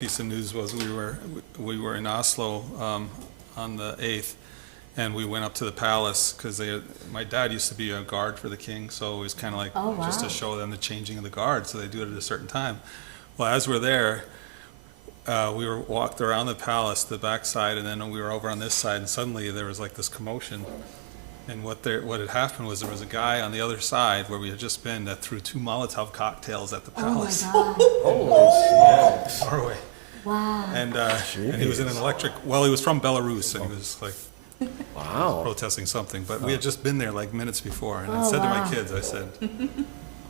Piece of news was we were in Oslo on the 8th, and we went up to the palace because my dad used to be a guard for the king, so it was kind of like just to show them the changing of the guard, so they do it at a certain time. Well, as we're there, we were walked around the palace, the backside, and then we were over on this side, and suddenly there was like this commotion. And what had happened was there was a guy on the other side where we had just been that threw 2 Molotov cocktails at the palace. Oh my God. Norway. Wow. And he was in an electric, well, he was from Belarus, and he was like Wow. protesting something. But we had just been there like minutes before, and I said to my kids, I said,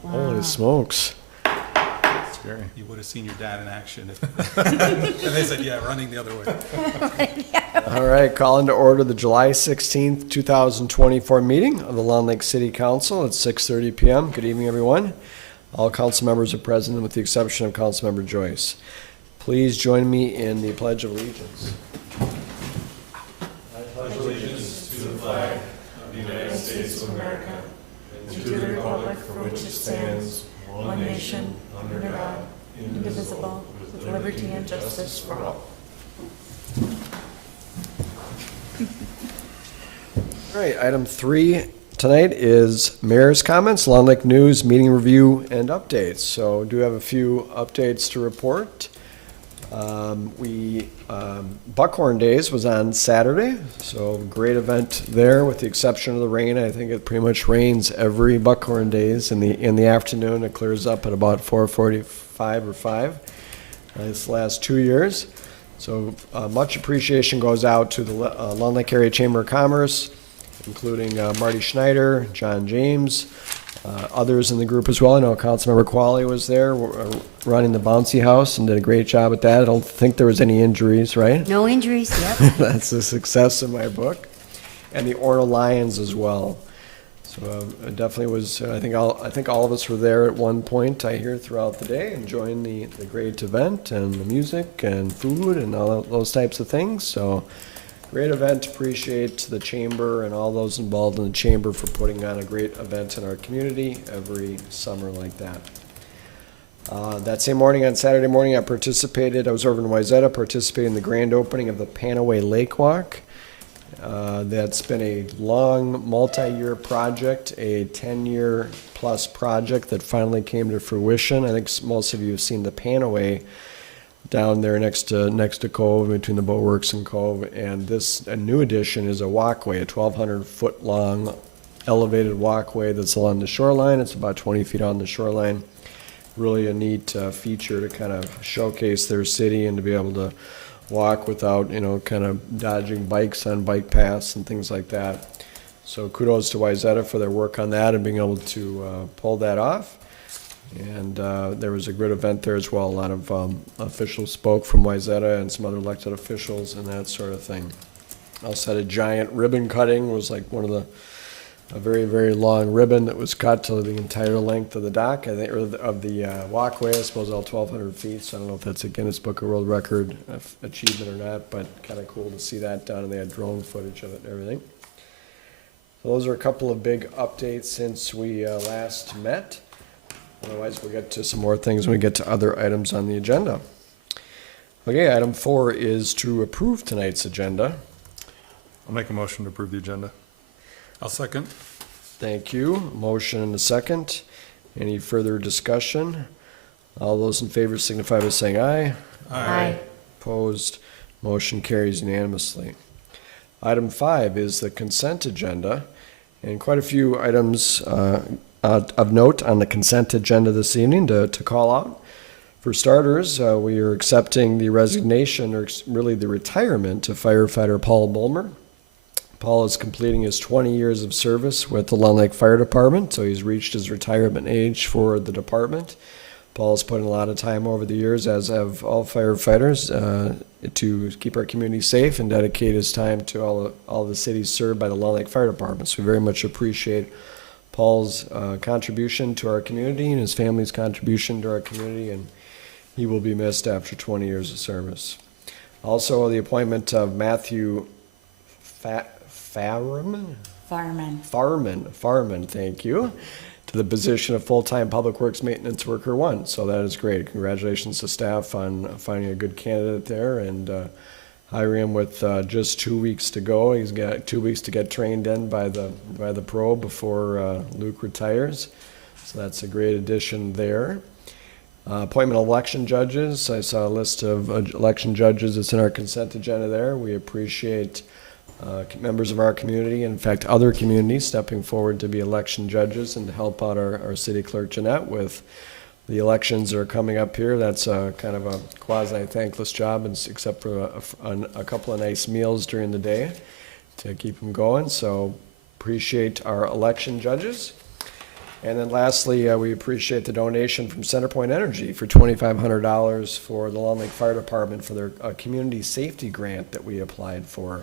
Holy smokes. Scary. you would have seen your dad in action. And they said, yeah, running the other way. All right, call into order the July 16th, 2024 meeting of the Long Lake City Council at 6:30 PM. Good evening, everyone. All council members are present with the exception of Councilmember Joyce. Please join me in the Pledge of Allegiance. To the republic for which it stands, one nation, under God, indivisible, with liberty and justice for all. All right, item 3 tonight is mayor's comments, Long Lake News, meeting review, and updates. So do have a few updates to report. Buckhorn Days was on Saturday, so great event there with the exception of the rain. I think it pretty much rains every Buckhorn Days in the afternoon. It clears up at about 4:45 or 5 this last 2 years. So much appreciation goes out to the Long Lake Area Chamber of Commerce, including Marty Schneider, John James, others in the group as well. I know Councilmember Qualley was there running the bouncy house and did a great job at that. I don't think there was any injuries, right? No injuries, yep. That's a success in my book. And the Orno Lions as well. So it definitely was, I think all of us were there at one point, I hear, throughout the day, enjoying the great event and the music and food and all those types of things. So great event. Appreciate the chamber and all those involved in the chamber for putting on a great event in our community every summer like that. That same morning, on Saturday morning, I was over in Wayzata, participating in the grand opening of the Panaway Lake Walk. That's been a long, multi-year project, a 10-year plus project that finally came to fruition. I think most of you have seen the Panaway down there next to Cove, between the Boatworks and Cove, and a new addition is a walkway, a 1,200-foot long elevated walkway that's along the shoreline. It's about 20 feet on the shoreline. Really a neat feature to kind of showcase their city and to be able to walk without, kind of dodging bikes on bike paths and things like that. So kudos to Wayzata for their work on that and being able to pull that off. And there was a good event there as well. A lot of officials spoke from Wayzata and some other elected officials and that sort of thing. Also had a giant ribbon cutting. It was like a very, very long ribbon that was cut to the entire length of the dock, I think, or of the walkway, I suppose, all 1,200 feet. So I don't know if that's a Guinness Book of World Record achievement or not, but kind of cool to see that done, and they had drone footage of it and everything. So those are a couple of big updates since we last met. Otherwise, we'll get to some more things when we get to other items on the agenda. Okay, item 4 is to approve tonight's agenda. I'll make a motion to approve the agenda. I'll second. Thank you. Motion and a second. Any further discussion? All those in favor signify by saying aye. Aye. Opposed? Motion carries unanimously. Item 5 is the consent agenda, and quite a few items of note on the consent agenda this evening to call out. For starters, we are accepting the resignation, or really the retirement, of firefighter Paul Bulmer. Paul is completing his 20 years of service with the Long Lake Fire Department, so he's reached his retirement age for the department. Paul's put in a lot of time over the years, as have all firefighters, to keep our community safe and dedicate his time to all the cities served by the Long Lake Fire Department. So we very much appreciate Paul's contribution to our community and his family's contribution to our community, and he will be missed after 20 years of service. Also, the appointment of Matthew Farman, thank you, to the position of full-time Public Works Maintenance Worker 1. So that is great. Congratulations to staff on finding a good candidate there and hiring him with just 2 weeks to go. He's got 2 weeks to get trained in by the pro before Luke retires. So that's a great addition there. Appointment of election judges. I saw a list of election judges that's in our consent agenda there. We appreciate members of our community, in fact, other communities, stepping forward to be election judges and to help out our city clerk, Jeanette, with the elections that are coming up here. That's kind of a quasi-thankless job, except for a couple of nice meals during the day to keep them going. So appreciate our election judges. And then lastly, we appreciate the donation from CenterPoint Energy for $2,500 for the Long Lake Fire Department for their community safety grant that we applied for.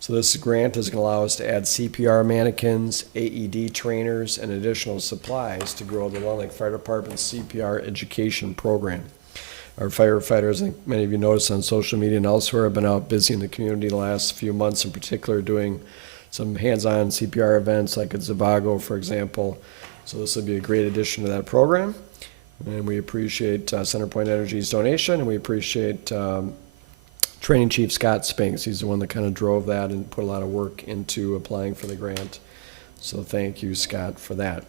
So this grant is going to allow us to add CPR mannequins, AED trainers, and additional supplies to grow the Long Lake Fire Department's CPR education program. Our firefighters, I think many of you noticed on social media and elsewhere, have been out busy in the community the last few months, in particular doing some hands-on CPR events like at Zivago, for example. So this would be a great addition to that program. And we appreciate CenterPoint Energy's donation, and we appreciate Training Chief Scott Spinks. He's the one that kind of drove that and put a lot of work into applying for the grant. So thank you, Scott, for that.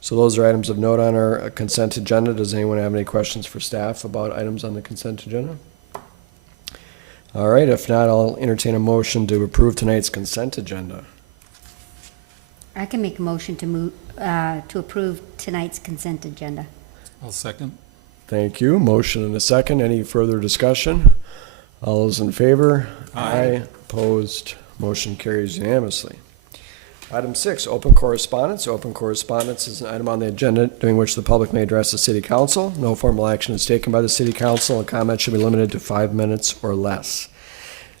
So those are items of note on our consent agenda. Does anyone have any questions for staff about items on the consent agenda? All right, if not, I'll entertain a motion to approve tonight's consent agenda. I can make a motion to move, to approve tonight's consent agenda. I'll second. Thank you. Motion and a second. Any further discussion? All those in favor? Aye. Opposed? Motion carries unanimously. Item 6, open correspondence. Open correspondence is an item on the agenda during which the public may address the city council. No formal action is taken by the city council, and comments should be limited to 5 minutes or less.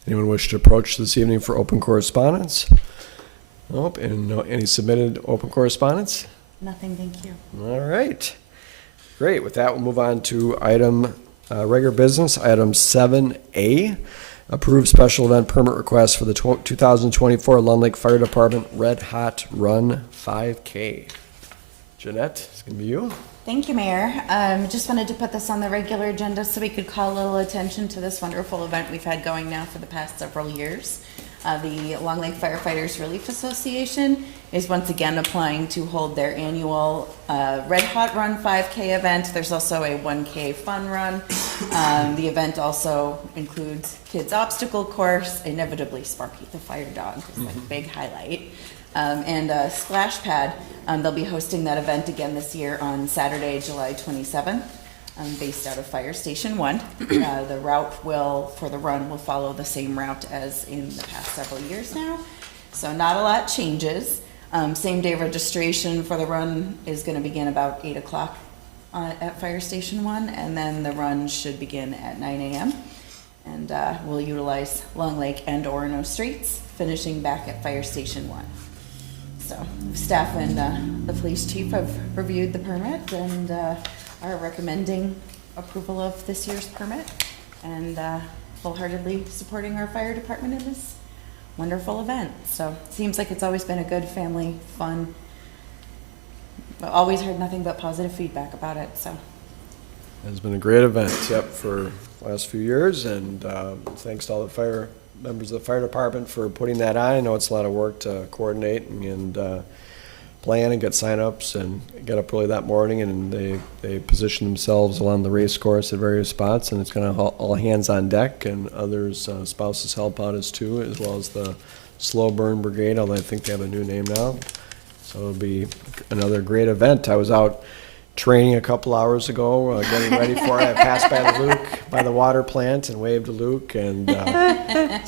Anyone wish to approach this evening for open correspondence? Nope. And no, any submitted open correspondence? Nothing, thank you. All right. Great. With that, we'll move on to item regular business, item 7A, approved special event permit request for the 2024 Long Lake Fire Department Red Hot Run 5K. Jeanette, it's going to be you. Thank you, Mayor. Just wanted to put this on the regular agenda so we could call a little attention to this wonderful event we've had going now for the past several years. The Long Lake Firefighters Relief Association is once again applying to hold their annual Red Hot Run 5K event. There's also a 1K fun run. The event also includes kids obstacle course, inevitably Sparky the fire dog is like a big highlight, and a splash pad. They'll be hosting that event again this year on Saturday, July 27th. Based out of Fire Station 1. The route for the run will follow the same route as in the past several years now. So not a lot changes. Same day registration for the run is going to begin about 8 o'clock at Fire Station 1, and then the run should begin at 9 a.m. And we'll utilize Long Lake and Orono streets, finishing back at Fire Station 1. So staff and the police chief have reviewed the permit and are recommending approval of this year's permit and wholeheartedly supporting our fire department in this wonderful event. So it seems like it's always been a good family fun. But always heard nothing but positive feedback about it. So It's been a great event, for the last few years, and thanks to all the members of the fire department for putting that on. I know it's a lot of work to coordinate and plan and get sign-ups and get up early that morning, and they position themselves along the race course at various spots, and it's kind of all hands on deck, and others, spouses help out as well as the Slow Burn Brigade, although I think they have a new name now. So it'll be another great event. I was out training a couple hours ago, getting ready for it. I passed by Luke by the water plant and waved to Luke, and I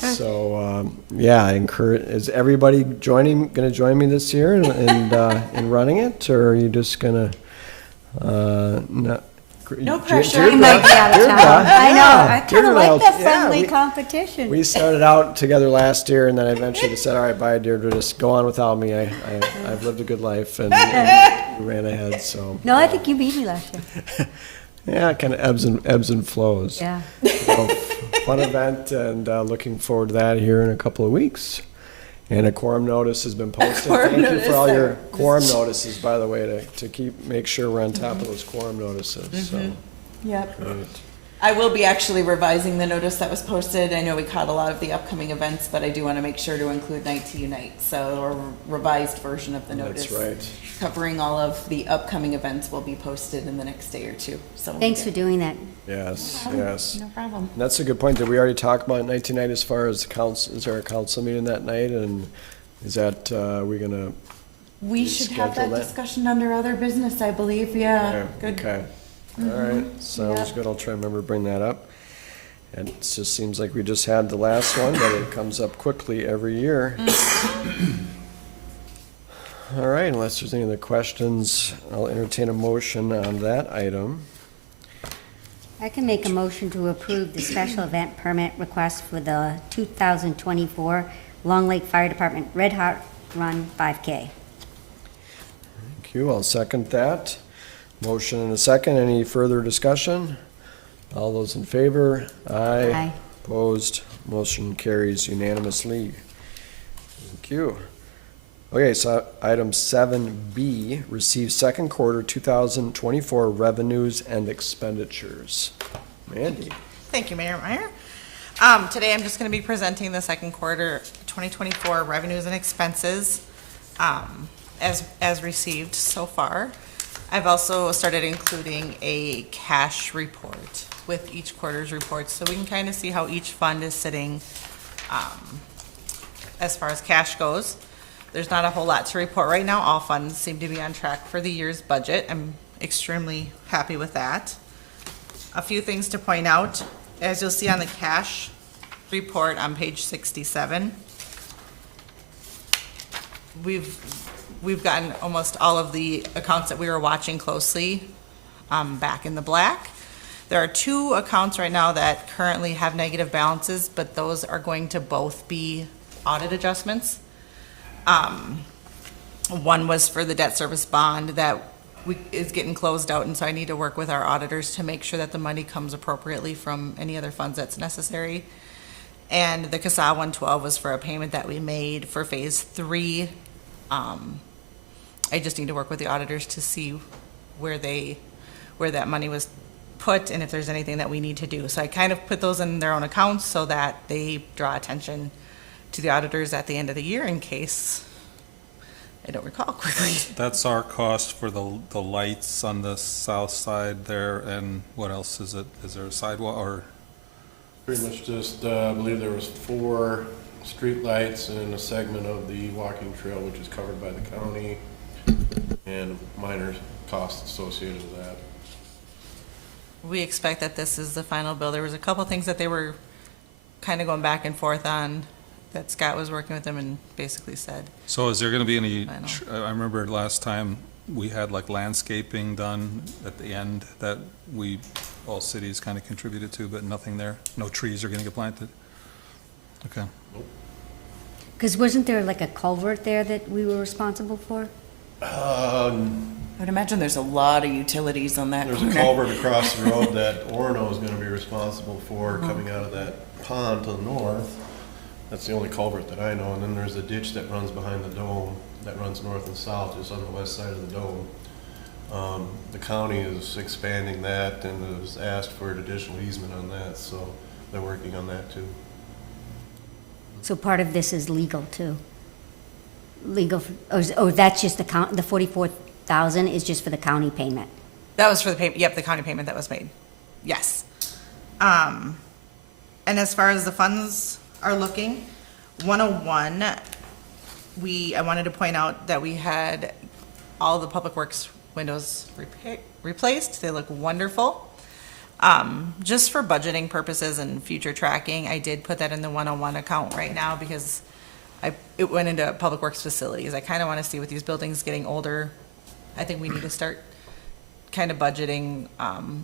encourage. Is everybody going to join me this year in running it, or are you just gonna not? no pressure. I might be out of town. I know, I kind of like the Yeah, friendly we- competition. We started out together last year, and then I eventually said, all right, bye, Deirdre, just go on without me. I've lived a good life, and we ran ahead, so. No, I think you beat me last year. Yeah, it kind of ebbs and flows. Yeah. So, fun event, and looking forward to that here in a couple of weeks. And a quorum notice has been posted. quorum Thank you notice for all your there. quorum notices, by the way, to make sure we're on top of those quorum notices, so. Yep. Great. I will be actually revising the notice that was posted. I know we caught a lot of the upcoming events, but I do want to make sure to include Night to Unite. So a revised version of the notice. That's right. Covering all of the upcoming events will be posted in the next day or two. So we'll Thanks for get- doing that. Yes, No problem. yes. No problem. And that's a good point. Did we already talk about night to night as far as the council, is there a council meeting that night? And is that, we gonna? We should have schedule that that? discussion under other business, I believe. Yeah. Good. Okay. All right, sounds Yeah. good. I'll try and remember to bring that up. And it just seems like we just had the last one, but it comes up quickly every year. All right, unless there's any other questions, I'll entertain a motion on that item. I can make a motion to approve the special event permit request for the 2024 Long Lake Fire Department Red Hot Run 5K. Thank you. I'll second that. Motion and a second. Any further discussion? All those in favor? Aye. Aye. Opposed? Motion carries unanimously. Thank you. Okay, so item 7B, receive second quarter 2024 revenues and expenditures. Mandy? Thank you, Mayor Meyer. Today I'm just going to be presenting the second quarter 2024 revenues and expenses as received so far. I've also started including a cash report with each quarter's report, so we can kind of see how each fund is sitting as far as cash goes. There's not a whole lot to report right now. All funds seem to be on track for the year's budget. I'm extremely happy with that. A few things to point out, as you'll see on the cash report on page 67, we've gotten almost all of the accounts that we were watching closely back in the black. There are two accounts right now that currently have negative balances, but those are going to both be audit adjustments. One was for the debt service bond that is getting closed out, and so I need to work with our auditors to make sure that the money comes appropriately from any other funds that's necessary. And the CASA 112 was for a payment that we made for phase 3. I just need to work with the auditors to see where that money was put and if there's anything that we need to do. So I kind of put those in their own accounts so that they draw attention to the auditors at the end of the year in case I don't recall quickly. That's our cost for the lights on the south side there, and what else is it? Is there a sidewalk or? Pretty much just, I believe there was 4 street lights and a segment of the walking trail, which is covered by the county, and minor costs associated with that. We expect that this is the final bill. There was a couple things that they were kind of going back and forth on that Scott was working with them and basically said, So is there gonna be any, I know. I remember last time we had like landscaping done at the end that all cities kind of contributed to, but nothing there? No trees are gonna get planted? Okay. Because wasn't there like a culvert there that we were responsible for? I would imagine there's a lot of utilities on that There's a corner. culvert across the road that Orno is gonna be responsible for coming out of that pond to the north. That's the only culvert that I know, and then there's a ditch that runs behind the dome, that runs north and south, just on the west side of the dome. The county is expanding that and has asked for an additional easement on that, so they're working on that too. So part of this is legal too? Legal, or that's just the 44,000 is just for the county payment? that was for the payment, yep, the county payment that was made. Yes. And as far as the funds are looking, 101, I wanted to point out that we had all the Public Works windows replaced. They look wonderful. Just for budgeting purposes and future tracking, I did put that in the 101 account right now because it went into Public Works facilities. I kind of want to see with these buildings getting older, I think we need to start kind of budgeting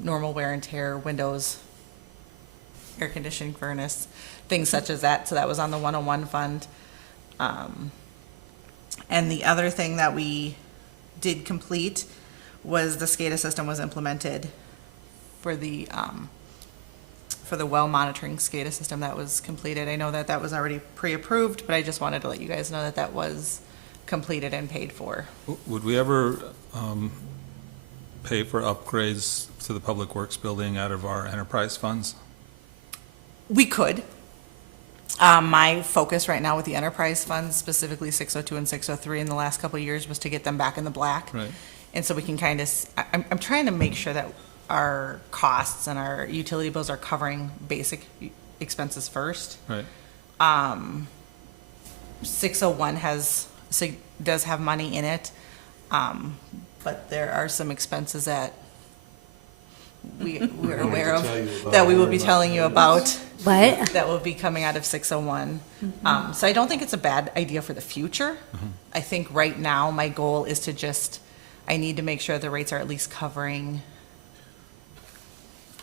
normal wear and tear, windows, air conditioning furnace, things such as that. So that was on the 101 fund. And the other thing that we did complete was the SCADA system was implemented for the for the well monitoring SCADA system that was completed. I know that that was already pre-approved, but I just wanted to let you guys know that that was completed and paid for. Would we ever pay for upgrades to the Public Works building out of our enterprise funds? We could. My focus right now with the enterprise funds, specifically 602 and 603 in the last couple of years, was to get them back in the black. Right. And so we can kind of, I'm trying to make sure that our costs and our utility bills are covering basic expenses first. Right. 601 does have money in it, but there are some expenses that we're aware of, that we will be telling you about, What? that will be coming out of 601. So I don't think it's a bad idea for the future. I think right now, my goal is to just, I need to make sure the rates are at least covering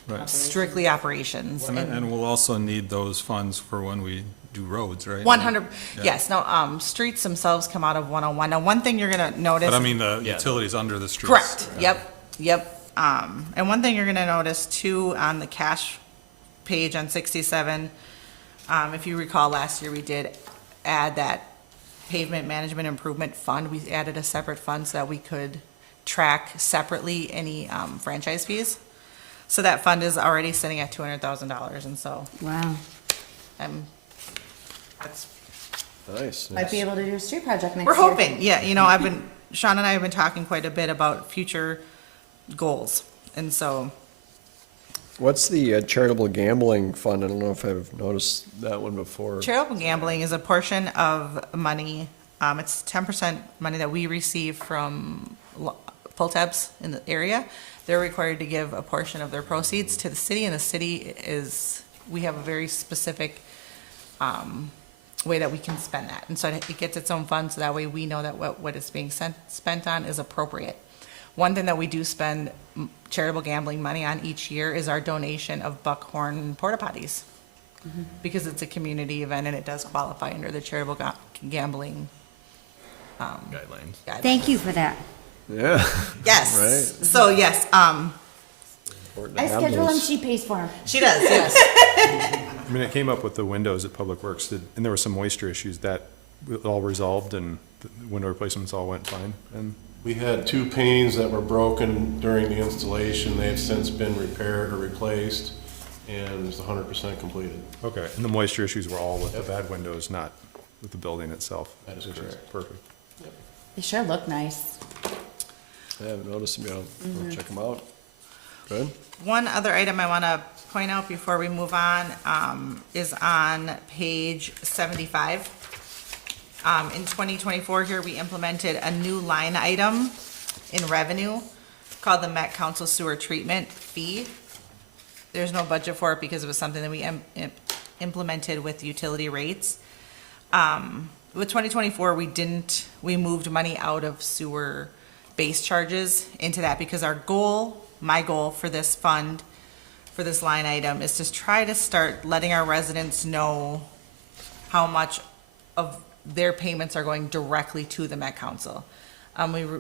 Right. strictly operations. And we'll also need those funds for when we do roads, right? 100, Yeah. yes, no, streets themselves come out of 101. Now, one thing you're gonna notice. But I mean, the utilities under the streets. Correct, yep. And one thing you're gonna notice too, on the cash page on 67, if you recall, last year we did add that pavement management improvement fund. We added a separate fund so that we could track separately any franchise fees. So that fund is already sitting at $200,000, and so Wow. that's, Nice. Might be able to do a street project next we're year. hoping, yeah, Sean and I have been talking quite a bit about future goals, and so, What's the charitable gambling fund? I don't know if I've noticed that one before. charitable gambling is a portion of money, it's 10% money that we receive from pull tabs in the area. They're required to give a portion of their proceeds to the city, and the city we have a very specific way that we can spend that. And so it gets its own fund, so that way we know that what it's being spent on is appropriate. One thing that we do spend charitable gambling money on each year is our donation of Buckhorn porta potties. Because it's a community event and it does qualify under the charitable gambling Guidelines. guidelines. Thank you for that. Yeah. Yes. Right. So yes, Important to I have schedule him, those. she pays for him. she does, yes. I mean, it came up with the windows at Public Works, and there were some moisture issues that all resolved, and the window replacements all went fine, and We had two panes that were broken during the installation. They've since been repaired or replaced, and it's 100% completed. okay, and the moisture issues were all with the bad windows, not with the building itself. That is which correct. Perfect. They sure look nice. I haven't noticed them yet. I'll check them out. Good. One other item I want to point out before we move on is on page 75. In 2024 here, we implemented a new line item in revenue called the Met Council Sewer Treatment Fee. There's no budget for it because it was something that we implemented with utility rates. With 2024, we moved money out of sewer base charges into that because my goal for this fund, for this line item, is to try to start letting our residents know how much of their payments are going directly to the Met Council.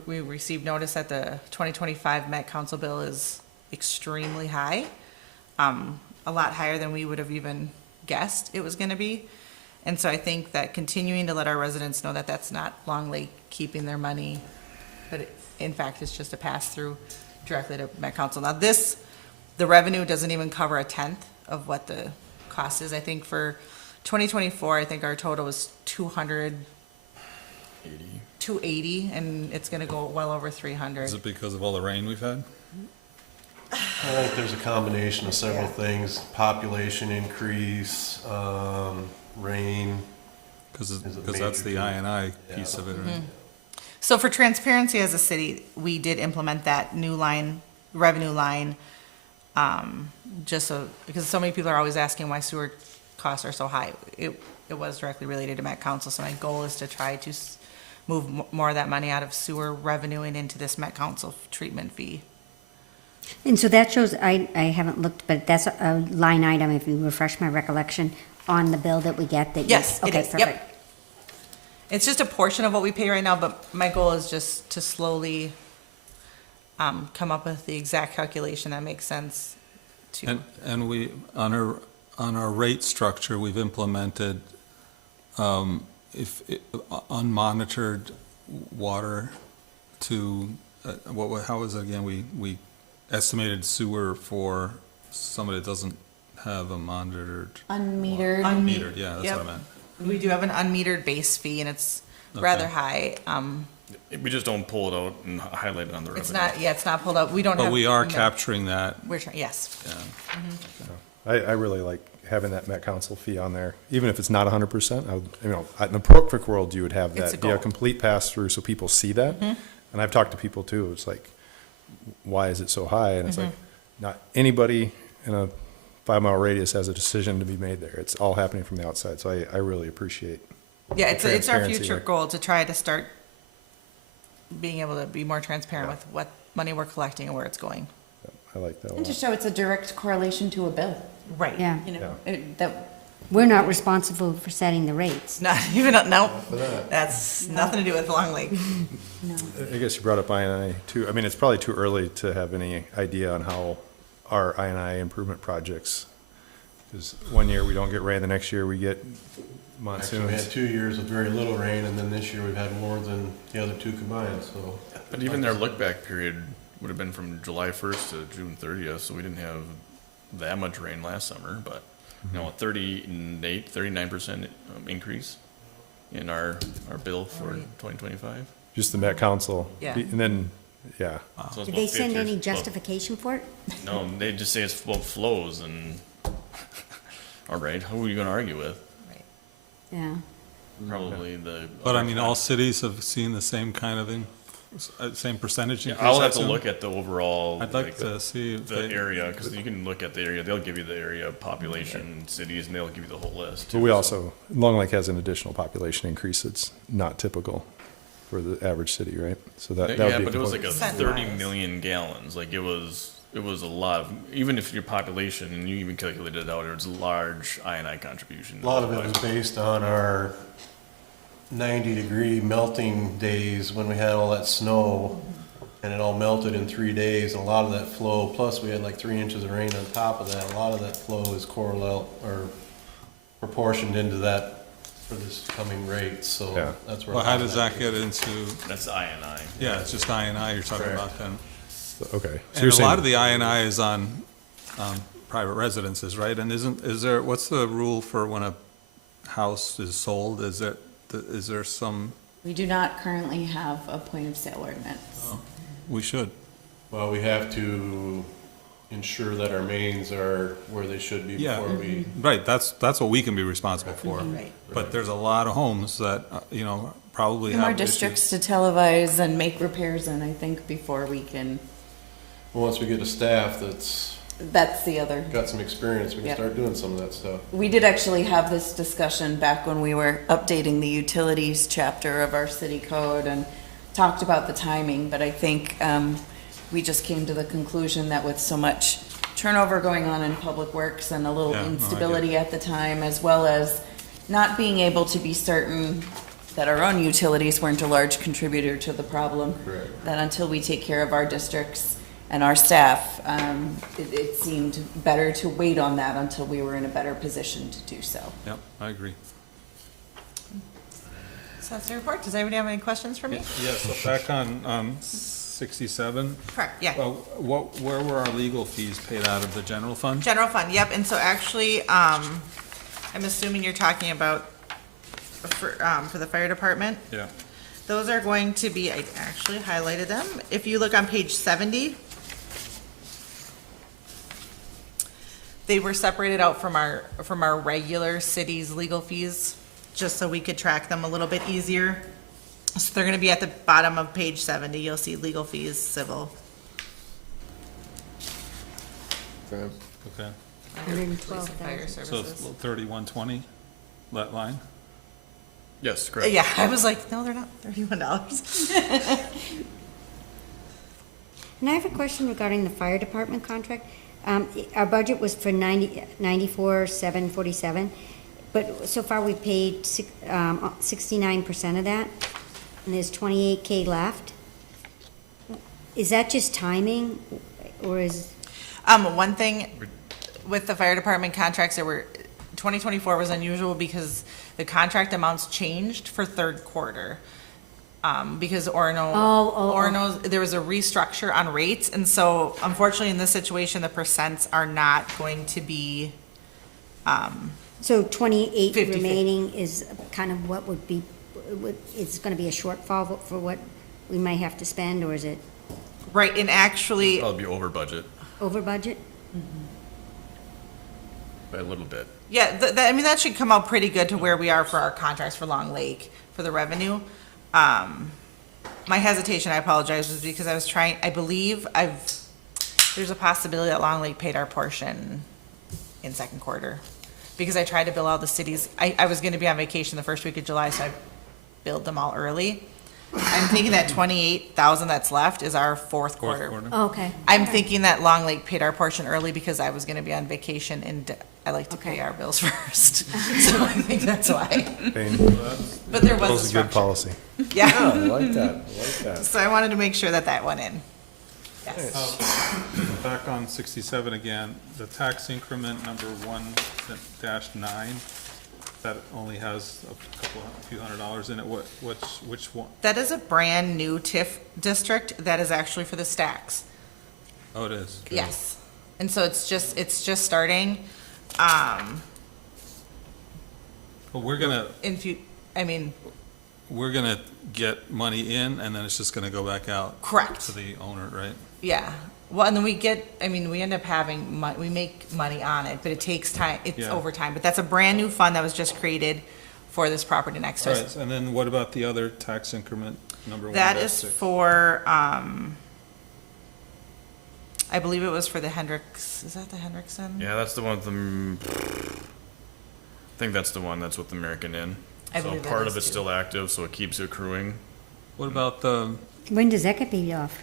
We received notice that the 2025 Met Council bill is extremely high, a lot higher than we would have even guessed it was gonna be. And so I think that continuing to let our residents know that that's not Long Lake keeping their money, but in fact, it's just a pass-through directly to Met Council. Now the revenue doesn't even cover a tenth of what the cost is. I think for 2024, I think our total was 280, and it's gonna go well over 300. Is it because of all the rain we've had? I think there's a combination of several things: population increase, rain. Because Is it that's the major? I piece of it, right? So for transparency as a city, we did implement that new revenue line, just so, because so many people are always asking why sewer costs are so high. It was directly related to Met Council, so my goal is to try to move more of that money out of sewer revenue and into this Met Council treatment fee. And so that shows, I haven't looked, but that's a line item, if you refresh my recollection, on the bill that we get that. Yes, it Okay, is, perfect. yep. It's just a portion of what we pay right now, but my goal is just to slowly come up with the exact calculation that makes sense to, And we, on our rate structure, we've implemented, if, unmonitored water to, how was it again? We estimated sewer for somebody that doesn't have a monitored, Unmetered. metered, yeah, that's Yep. what I meant. we do have an unmetered base fee, and it's rather Okay. high. We just don't pull it out and highlight it on the revenue. It's not, yeah, it's not pulled up. We don't have. But we are no. capturing that, We're trying, yes. yeah. I really like having that Met Council fee on there, even if it's not 100%. In the perfect world, you would have It's a that be a goal. complete pass-through so people see that. And I've talked to people too, it's like, why is it so high? And it's like, not anybody in a 5-mile radius has a decision to be made there. It's all happening from the outside, so I really appreciate. Yeah, it's our transparency future there. goal to try to start being able to be more transparent with what money we're collecting and where it's going. I like that a And to lot. show it's a direct correlation to a bill, Right. Yeah, you know, Yeah. that, we're not responsible for setting the rates. Not even, no, For that. that's nothing to do with Long Lake. I guess you brought up INI too. I mean, it's probably too early to have any idea on how our INI improvement projects, because one year we don't get rain, the next year we get Actually, we had monsoons. 2 years with very little rain, and then this year we've had more than the other two combined, so. But even their look-back period would have been from July 1st to June 30th, so we didn't have that much rain last summer, but, you know, 39% increase in our bill for 2025. Just the Met Council. Yeah. And then, yeah, So it's Did about they send 50 or any so. justification for it? No, they just say it's about flows and, all right, who are you gonna argue with? Right. Yeah. Probably the. But I mean, all cities have seen the same kind of thing, same percentage increase. I'll I have to assume? look at the overall. I'd like to see if The they, area, because you can look at the area, they'll give you the area, population, cities, and they'll give you the whole list. but we also, Long Lake has an additional population increase that's not typical for the average city, right? So that would be a Yeah, but it was like component. a Percent-wise. 30 million gallons, like it was a lot of, even if your population, and you even calculated it out, it was a large INI contribution. A lot of it was based on our 90-degree melting days when we had all that snow, and it all melted in 3 days, and a lot of that flow, plus we had like 3 inches of rain on top of that, a lot of that flow is correlate, or proportioned into that for this coming rate, so Yeah. that's where. well, a how lot of does that get into, That's INI. yeah, it's just INI you're talking Correct. about then. Okay. So And you're a lot of saying, the INI is on private residences, right? And is there, what's the rule for when a house is sold? Is there some, we do not currently have a point of sale ordinance. we should. Well, we have to ensure that our mains are where they should be Yeah. before we. Right, that's what we can be responsible for. Right. But there's a lot of homes that, probably More have districts issues. to televise and make repairs in, I think, before we can, Well, once we get a staff that's that's the other. got some experience, we can Yeah. start doing some of that stuff. We did actually have this discussion back when we were updating the utilities chapter of our city code and talked about the timing, but I think we just came to the conclusion that with so much turnover going on in public works and a little Yeah, no, I get it. instability at the time, as well as not being able to be certain that our own utilities weren't a large contributor to the problem, Correct. that until we take care of our districts and our staff, it seemed better to wait on that until we were in a better position to do so. Yep, I agree. So that's the report. Does anybody have any questions for me? Yeah, so back on 67, Correct, yeah. where were our legal fees paid out of the general fund? General fund, yep, and so actually, I'm assuming you're talking about for the fire department. Yeah. Those are going to be, I actually highlighted them. If you look on page 70, they were separated out from our regular city's legal fees, just so we could track them a little bit easier. So they're gonna be at the bottom of page 70. You'll see legal fees, civil. Okay, Police and fire 112,000. so it's services. 3120, that line? Yes, correct. Yeah, I was like, no, they're not $31. And I have a question regarding the fire department contract. Our budget was for 94,747, but so far we paid 69% of that, and there's 28K left. Is that just timing, or is, One thing, with the fire department contracts, 2024 was unusual because the contract amounts changed for third quarter. Because Orono, there was a restructure on rates, and so unfortunately in this situation, the percents are not going to be, So 28 50-50. remaining is kind of what would be, it's going to be a shortfall for what we might have to spend, or is it right, and actually, Probably be over budget over budget? by a little bit. yeah, I mean, that should come out pretty good to where we are for our contracts for Long Lake, for the revenue. My hesitation, I apologize, was because I was trying, I believe there's a possibility that Long Lake paid our portion in second quarter. Because I tried to bill all the cities, I was gonna be on vacation the first week of July, so I billed them all early. I'm thinking that 28,000 that's left is our fourth quarter. Oh, okay. I'm thinking that Long Lake paid our portion early because I was gonna be on vacation and I like to pay Okay. our bills first. So I think that's why. Paying But there was a bills is good structure. policy. Yeah, Yeah, I like that, I like that. so I wanted to make sure that that went in. Yes. Back on 67 again, the tax increment number 1-9, that only has a few $100s in it. Which one? That is a brand new TIF district that is actually for the stacks. Oh, it is. Yes. And so it's just starting. But we're gonna get money in, and then it's just gonna go back out correct. to the owner, right? Yeah. Well, and then we end up having, we make money on it, but it takes time, it's Yeah. over time. But that's a brand new fund that was just created for this property next to All us. right, and then what about the other tax increment, number 1-6? That is for, I believe it was for the Hendricks, is that the Hendrickson? Yeah, that's the one with I think that's the one that's with American Inn. I So believe that part is of it's too. still active, so it keeps accruing. What about the, When does that get paid off?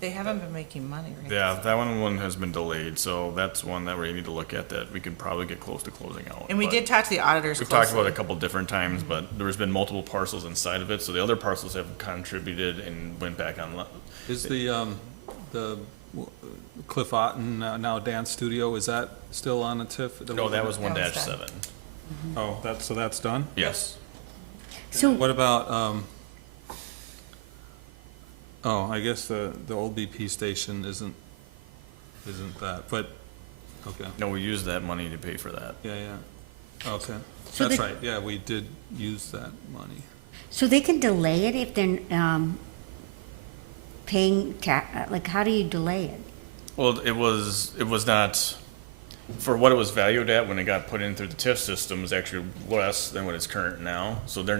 They haven't been making money, right? Yeah, that one has been delayed, so that's one that we need to look at that we could probably get close to closing out. And we But did talk to the auditors We've talked about it closely. a couple different times, but there's been multiple parcels inside of it, so the other parcels have contributed and went back on. is the Cliff Otten, now dance studio, is that still on the TIF? No, that was That was 1-7. Oh, so that's done? Yes. So, What about, I guess the old BP station isn't that, but, okay, No, we used that money to pay for that. yeah, okay. So That's the- right, yeah, we did use that money. so they can delay it if they're, paying like, how do you delay it? Well, it was not, for what it was valued at when it got put in through the TIF system is actually less than what it's current now. So they're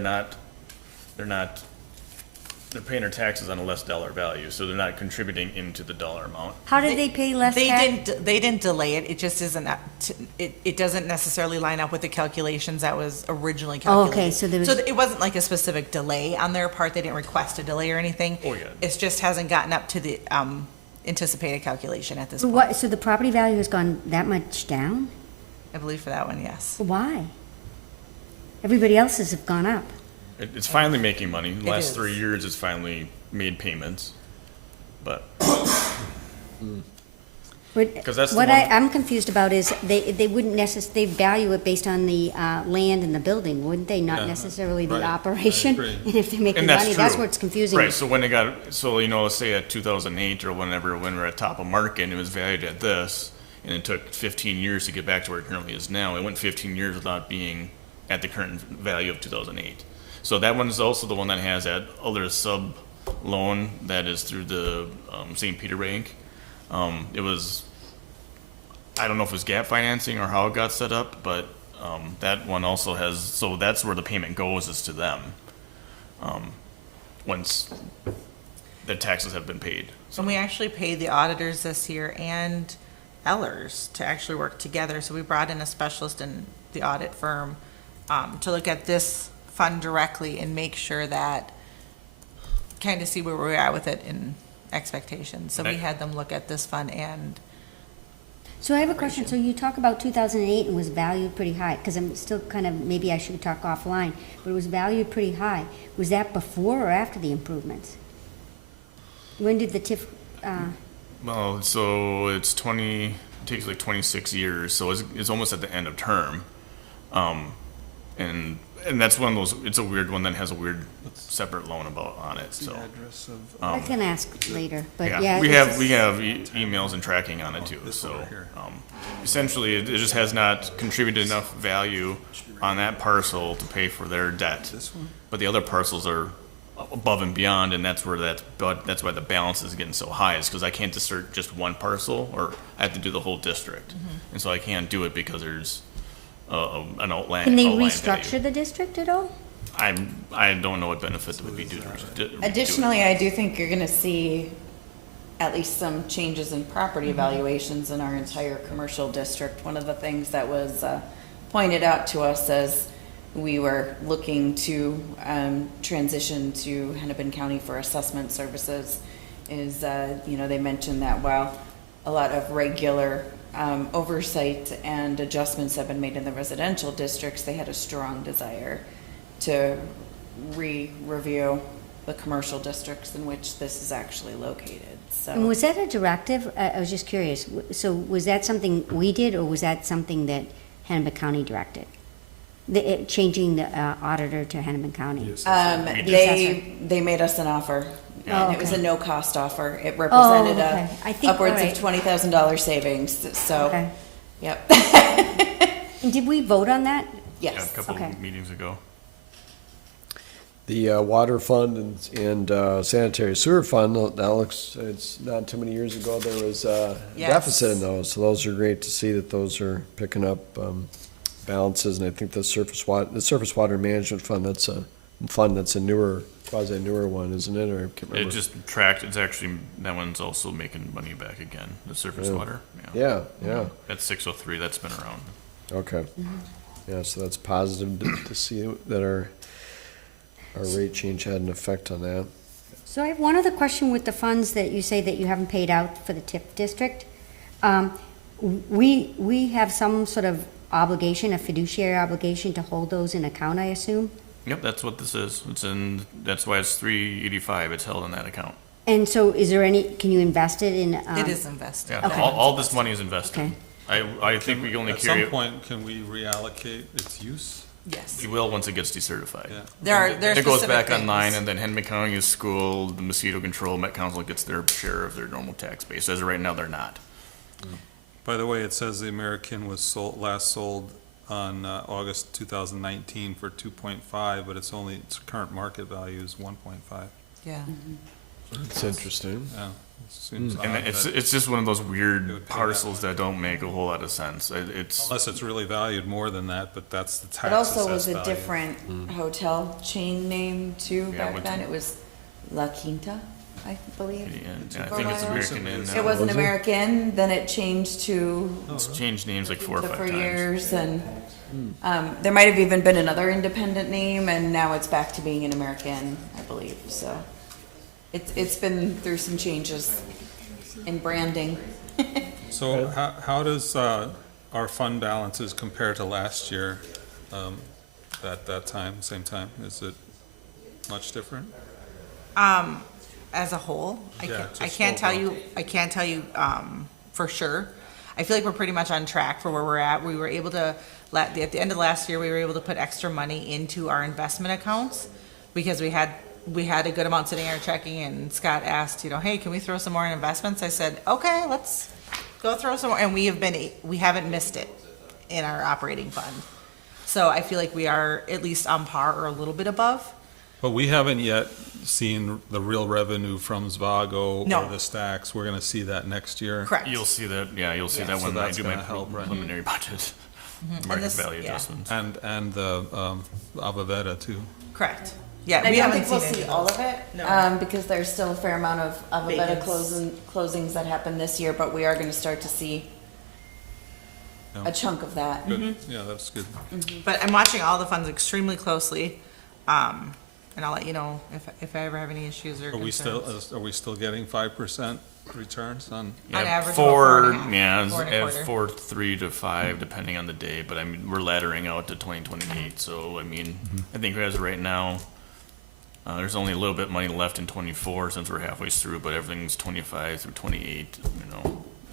paying their taxes on a less dollar value, so they're not contributing into the dollar amount. How did they pay less They tax? didn't delay it, it just isn't, it doesn't necessarily line up with the calculations that was originally Oh, calculated. okay, so there was- So it wasn't like a specific delay on their part, they didn't request a delay or anything. Oh, yeah. It just hasn't gotten up to the, anticipated calculation at this So point. what, so the property value has gone that much down? I believe for that one, yes. Why? Everybody else's have gone up. It's finally making money. The It last is. 3 years, it's finally made payments. But What 'Cause that's the what one- I'm confused about is they wouldn't they value it based on the land and the building, wouldn't they? Not Yeah, necessarily the right. I operation? agree. And if they're making And that's money, that's true. what's confusing. Right, so when it got, so let's say at 2008 or whenever, when we're at top of market, and it was valued at this, and it took 15 years to get back to where it currently is now, it went 15 years without being at the current value of 2008. So that one is also the one that has that other sub loan that is through the St. Peter Bank. It was, I don't know if it was gap financing or how it got set up, but that one also has, so that's where the payment goes, is to them. Once the taxes have been paid. And we actually paid the auditors this year and Ellers to actually work together. So we brought in a specialist in the audit firm to look at this fund directly and make sure that, kind of see where we're at with it in expectations. So we had them look at this fund and, So I have a question. So you talk about 2008 and was valued pretty high, because I'm still kind of, maybe I should talk offline, but it was valued pretty high. Was that before or after the improvements? When did the TIF, Well, so it's 20, it takes like 26 years, so it's almost at the end of term. And that's one of those, it's a weird one that has a weird separate loan on it, so. Address of, I can ask later, but yeah. Yeah, we this have, is- we have emails and tracking on it too, this so. one right here. Essentially, it just has not contributed enough value on that parcel to pay for their debt. this one? But the other parcels are above and beyond, and that's where that's why the balance is getting so high, is because I can't assert just one parcel, or I have to do the whole district. And so I can't do it because there's an outline. Can they outline restructure value. the district at all? I don't know what benefit there would be due to. Additionally, I do think you're gonna see at least some changes in property valuations in our entire commercial district. One of the things that was pointed out to us as we were looking to transition to Hennepin County for assessment services is, they mentioned that while a lot of regular oversight and adjustments have been made in the residential districts, they had a strong desire to re-review the commercial districts in which this is actually located, so. And was that a directive? I was just curious. So was that something we did, or was that something that Hennepin County directed? Changing the auditor to Hennepin County? They made us an offer, Oh, and it was a okay. no-cost offer. It represented okay. I think- upwards alright. of $20,000 savings, so, Okay. yep. And did we vote on that? Yeah, a Yes. couple Okay. meetings ago. The water fund and sanitary sewer fund, that looks, it's not too many years ago, there was a Yes. deficit in those. So those are great to see that those are picking up balances. And I think the surface water management fund, that's a fund that's a newer, quasi-newer one, isn't it? Or I can't It remember. just tracked, it's actually, that one's also making money back again, the surface Yeah. water. Yeah. That's 603, that's been around. Okay. Yeah, so that's positive to see that our rate change had an effect on that. So I have one other question with the funds that you say that you haven't paid out for the TIP district. We have some sort of obligation, a fiduciary obligation to hold those in account, I assume? Yep, that's what this is. That's why it's 385, it's held in that account. And so is there any, can you invest it in? It is invested. Yeah, Okay. all this money is invested. Okay. I think we only At some carry, point, can we reallocate its use? Yes. we will once it gets decertified. Yeah. There are It goes specific back things. online, and then Hennepin County is school, the mosquito control, Met Council gets their share of their normal tax base. As of right now, they're not. By the way, it says the American was last sold on August 2019 for 2.5, but its current market value is 1.5. Yeah. It's interesting. Yeah, it seems And odd it's that- just one of those It weird would pay that parcels that don't make a whole lot of sense. It's, unless it's really valued more than that, but that's the tax It also was assessed a value. different hotel chain name too Yeah, back what's then. it? It was La Quinta, I believe. and I think it's American Inn It now. was an Was it? American, then it changed to It's changed names like 4 or 5 for times. years, and there might have even been another independent name, and now it's back to being an American, I believe. So it's been through some changes in branding. So how does our fund balances compare to last year at that time, same time? Is it much different? As a whole, Yeah, I just can't tell overall. you, for sure. I feel like we're pretty much on track for where we're at. We were able to, at the end of last year, we were able to put extra money into our investment accounts because we had a good amount sitting in our checking, and Scott asked, hey, can we throw some more in investments? I said, okay, let's go throw some more, and we haven't missed it in our operating fund. So I feel like we are at least on par or a little bit above. But we haven't yet seen the real revenue from Zvago No. or the stacks. We're gonna see that next year. Correct. You'll see that, you'll see that So when I that's do my gonna help, right? preliminary budget. And Market this- value yeah. adjustments. And the Avavetta too. Correct. Yeah, And I we don't haven't think we'll seen see any all of of it, No. because there's still a fair amount of Avavetta Vacants. closings that happen this year, but we are gonna start to see Yeah. a chunk of that. Good, yeah, that's good. But I'm watching all the funds extremely closely, and I'll let you know if I ever have any issues or Are we concerns. are we still getting 5% returns on? On Yeah, average, about 4.5, 4.25. 4, 3 to 5, depending on the day, but I mean, we're laddering out to 2028, so I mean, I think as of right now, There's only a little bit money left in 24 since we're halfway through, but everything's 25 through 28,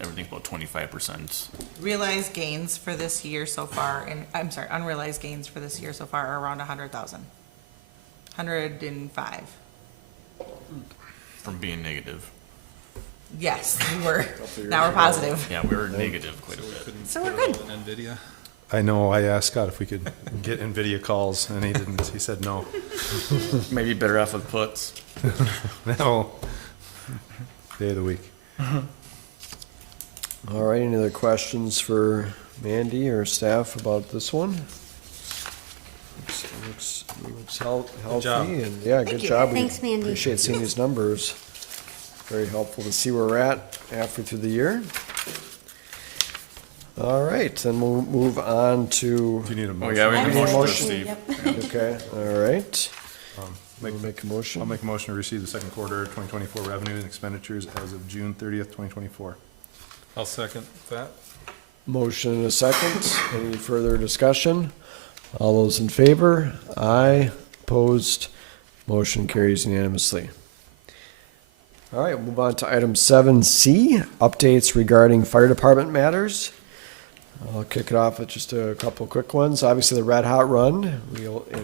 everything's about 25%. Realized gains for this year so far, and, I'm sorry, unrealized gains for this year so far are around 100,000. 105. From being negative. Yes, we were, now we're positive. Yeah, we were negative quite a bit. So we're good. NVIDIA. I know, I asked Scott if we could get NVIDIA calls, and he didn't, he said no. Maybe better off with puts. No. Day of the week. All right, any other questions for Mandy or staff about this one? Looks healthy, job. and yeah, good job. We Thanks, Mandy. Appreciate seeing these numbers. Very helpful to see where we're at halfway through the year. All right, then we'll move on to, Do you need a Oh, motion? yeah, we I have a made a motion to motion, receive. okay, all right. Make- We'll make a motion. I'll make a motion to receive the second quarter 2024 revenue and expenditures as of June 30th, 2024. I'll second that. Motion and a second. Any further discussion? All those in favor? Aye. Opposed? Motion carries unanimously. All right, we'll move on to item 7C, updates regarding fire department matters. I'll kick it off with just a couple quick ones. Obviously, the Red Hot Run,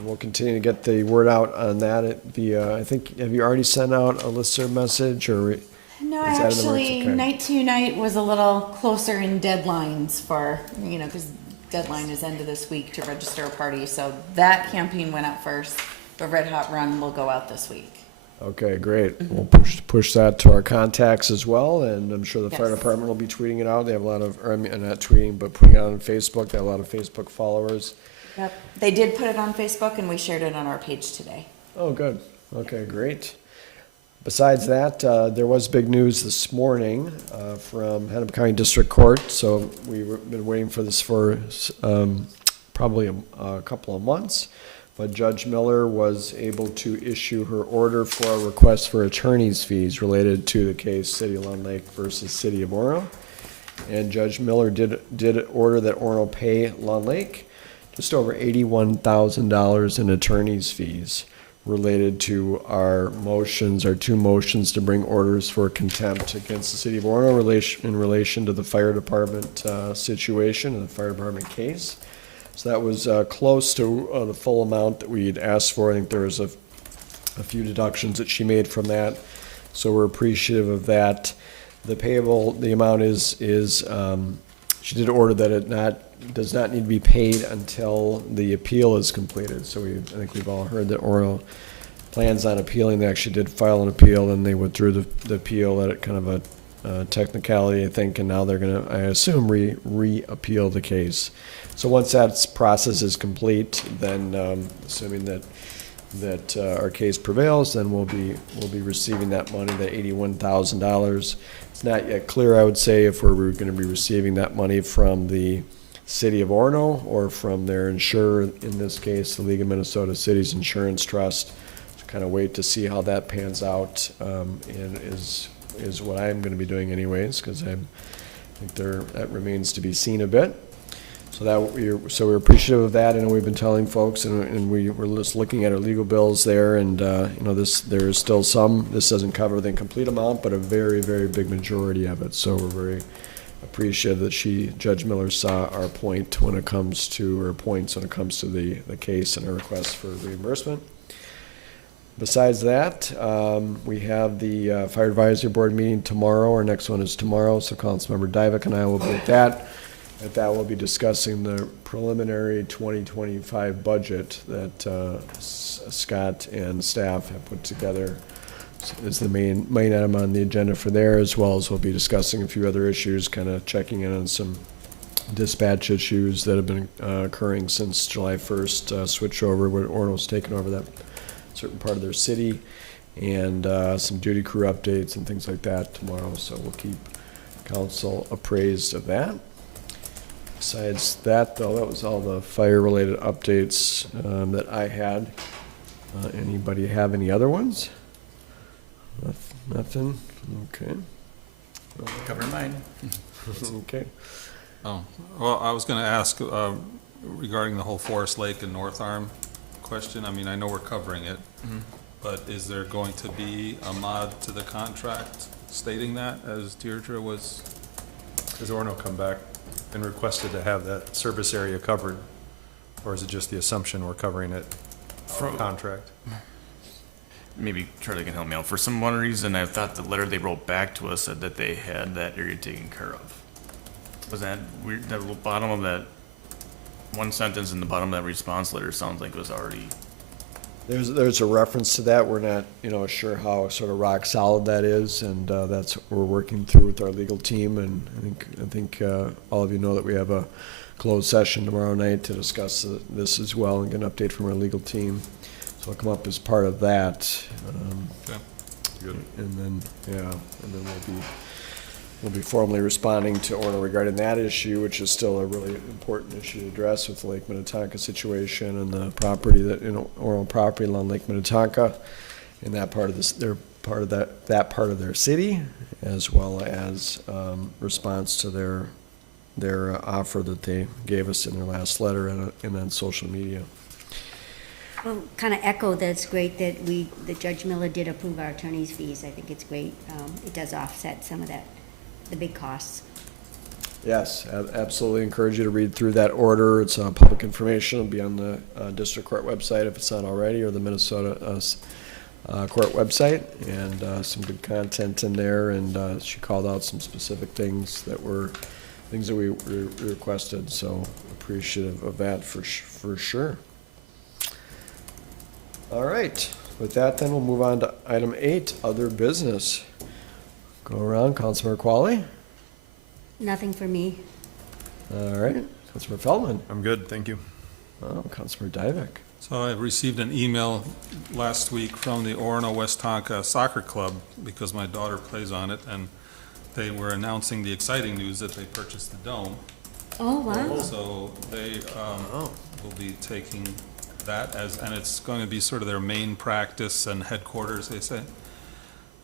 we'll continue to get the word out on that via, I think, have you already sent out a listserv message or? No, Is that in the works? actually, Okay. night to night was a little closer in deadlines for, because deadline is end of this week to register a party. So that campaign went out first. The Red Hot Run will go out this week. Okay, great. We'll push that to our contacts as well, and I'm sure the fire Yes. department will be tweeting it out. They have a lot of, or I mean, not tweeting, but putting it out on Facebook. They have a lot of Facebook followers. Yep. They did put it on Facebook and we shared it on our page today. Oh, good. Okay, great. Besides that, there was big news this morning from Hennepin County District Court. So we've been waiting for this for probably a couple of months. But Judge Miller was able to issue her order for a request for attorney's fees related to the case City of Lund Lake versus City of Orono. And Judge Miller did order that Orono pay Lund Lake just over $81,000 in attorney's fees related to our two motions to bring orders for contempt against the City of Orono in relation to the fire department situation and the fire department case. So that was close to the full amount that we'd asked for. I think there was a few deductions that she made from that, so we're appreciative of that. The amount is she did order that it does not need to be paid until the appeal is completed. So I think we've all heard that Orono plans on appealing. They actually did file an appeal, and they withdrew the appeal at kind of a technicality, I think, and now they're gonna, I assume, re-appeal the case. So once that process is complete, then assuming that our case prevails, then we'll be receiving that money, that $81,000. It's not yet clear, I would say, if we're going to be receiving that money from the City of Orono or from their insurer, in this case, the League of Minnesota Cities Insurance Trust. So kind of wait to see how that pans out, and is what I'm going to be doing anyways, because I think that remains to be seen a bit. So we're appreciative of that, and we've been telling folks, and we're just looking at our legal bills there, and there is still some. This doesn't cover the complete amount, but a very, very big majority of it. So we're very appreciative that Judge Miller saw our point when it comes to, or points when it comes to the case and our request for reimbursement. Besides that, we have the Fire Advisory Board meeting tomorrow. Our next one is tomorrow, so Councilmember Divek and I will be at that. At that, we'll be discussing the preliminary 2025 budget that Scott and staff have put together is the main item on the agenda for there, as well as we'll be discussing a few other issues, kind of checking in on some dispatch issues that have been occurring since July 1st switch over, where Orono's taken over that certain part of their city, and some duty crew updates and things like that tomorrow. So we'll keep council appraised of that. Besides that, though, that was all the fire-related updates that I had. Anybody have any other ones? Nothing? Okay. Cover mine. Okay. Oh, well, I was gonna ask, regarding the whole Forest Lake and North Arm question. I mean, I know we're covering it. but is there going to be a mod to the contract stating that, as Deirdre was? Has Orno come back and requested to have that service area covered? Or is it just the assumption we're covering it from contract? Maybe Charlie can help me out. For some one reason, I thought the letter they wrote back to us said that they had that area taken care of. Was that weird? That little bottom of that one sentence in the bottom of that response letter sounds like it was already. There's a reference to that. We're not, sure how sort of rock solid that is, and that's what we're working through with our legal team. And I think all of you know that we have a closed session tomorrow night to discuss this as well and get an update from our legal team. So it'll come up as part of that. Okay. Good. And then we'll be formally responding to Orno regarding that issue, which is still a really important issue to address with the Lake Minnetonka situation and the property Orno property along Lake Minnetonka, and that part of this, they're part of that part of their city, as well as response to their offer that they gave us in their last letter and on social media. Well, kind of echo that it's great that Judge Miller did approve our attorney's fees. I think it's great. It does offset some of the big costs. Yes, absolutely encourage you to read through that order. It's public information. It'll be on the district court website if it's not already, or the Minnesota court website, and some good content in there. And she called out some specific things that we requested, so appreciative of that for sure. All right, with that then, we'll move on to item 8, other business. Go around, Councilmember Qualley. Nothing for me. All right, Councilmember Feldman. I'm good, thank you. Oh, Councilmember Dybek. So I received an email last week from the Orono Westonka Soccer Club, because my daughter plays on it, and they were announcing the exciting news that they purchased the dome. Oh, wow. So they will be taking that and it's going to be sort of their main practice and headquarters, they say.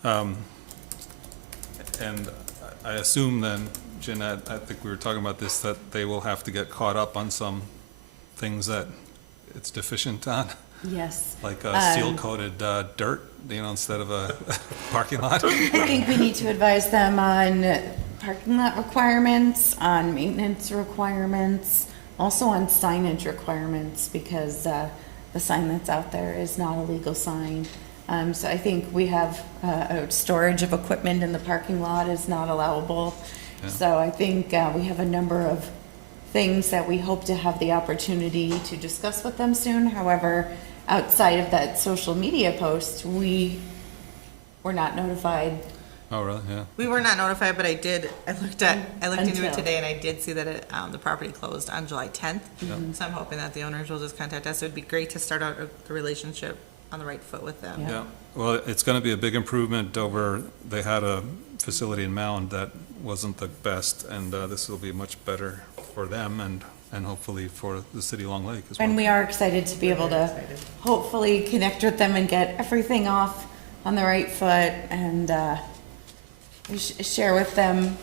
And I assume then, Jeanette, I think we were talking about this, that they will have to get caught up on some things that it's deficient on, Yes. like seal-coated dirt, instead of a parking lot. I think we need to advise them on parking lot requirements, on maintenance requirements, also on signage requirements, because the sign that's out there is not a legal sign. So I think we have a storage of equipment in the parking lot is not allowable. Yeah. So I think we have a number of things that we hope to have the opportunity to discuss with them soon. However, outside of that social media post, we were not notified. Oh, really? Yeah. We were not notified, but I looked into it Until. today, and I did see that the property closed on July 10th. So I'm hoping that the owners will just contact us. It would be great to start out a relationship on the right foot with them. Yeah. Yeah, well, it's going to be a big improvement over, they had a facility in Mound that wasn't the best, and this will be much better for them and hopefully for the city of Long Lake as well. And we are excited to be able to hopefully connect with them and get everything off on the right foot, and share with them,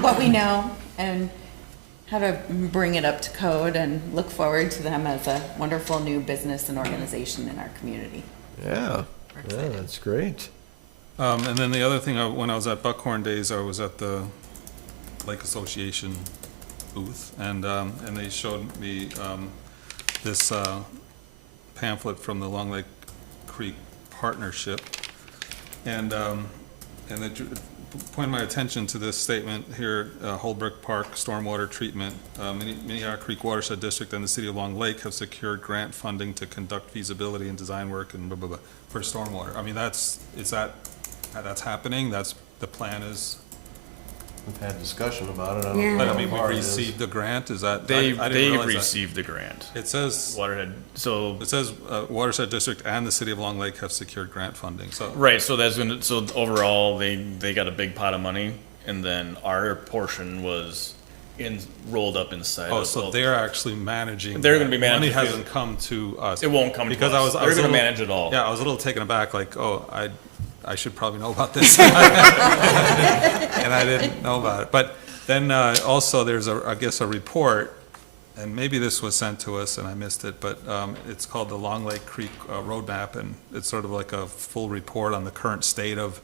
what we know and how to bring it up to code, and look forward to them as a wonderful new business and organization in our community. Yeah, that's great. And then the other thing, when I was at Buckhorn Days, I was at the Lake Association booth, and they showed me this pamphlet from the Long Lake Creek Partnership, and it pointed my attention to this statement here: Holbrook Park Stormwater Treatment, Minnehaha Creek Watershed District, and the City of Long Lake have secured grant funding to conduct feasibility and design work and blah blah blah for stormwater. I mean, that's happening. That's the plan is. We've had discussion about it. I don't Yeah. know But I how mean, we far it is. received the grant. Is that They I didn't realize that. received the grant. It says Waterhead. So Watershed District and the City of Long Lake have secured grant funding. So right. So so overall they got a big pot of money, and then our portion was rolled up inside. oh, so they're actually managing. They're that. gonna be managing Money it. hasn't come to us. It won't come to because us. They're was a gonna little- manage it all. Yeah, I was a little taken aback. Like, oh, I should probably know about this, and I didn't know about it. But then also there's I guess a report and maybe this was sent to us and I missed it, but it's called the Long Lake Creek Roadmap, and it's sort of like a full report on the current state of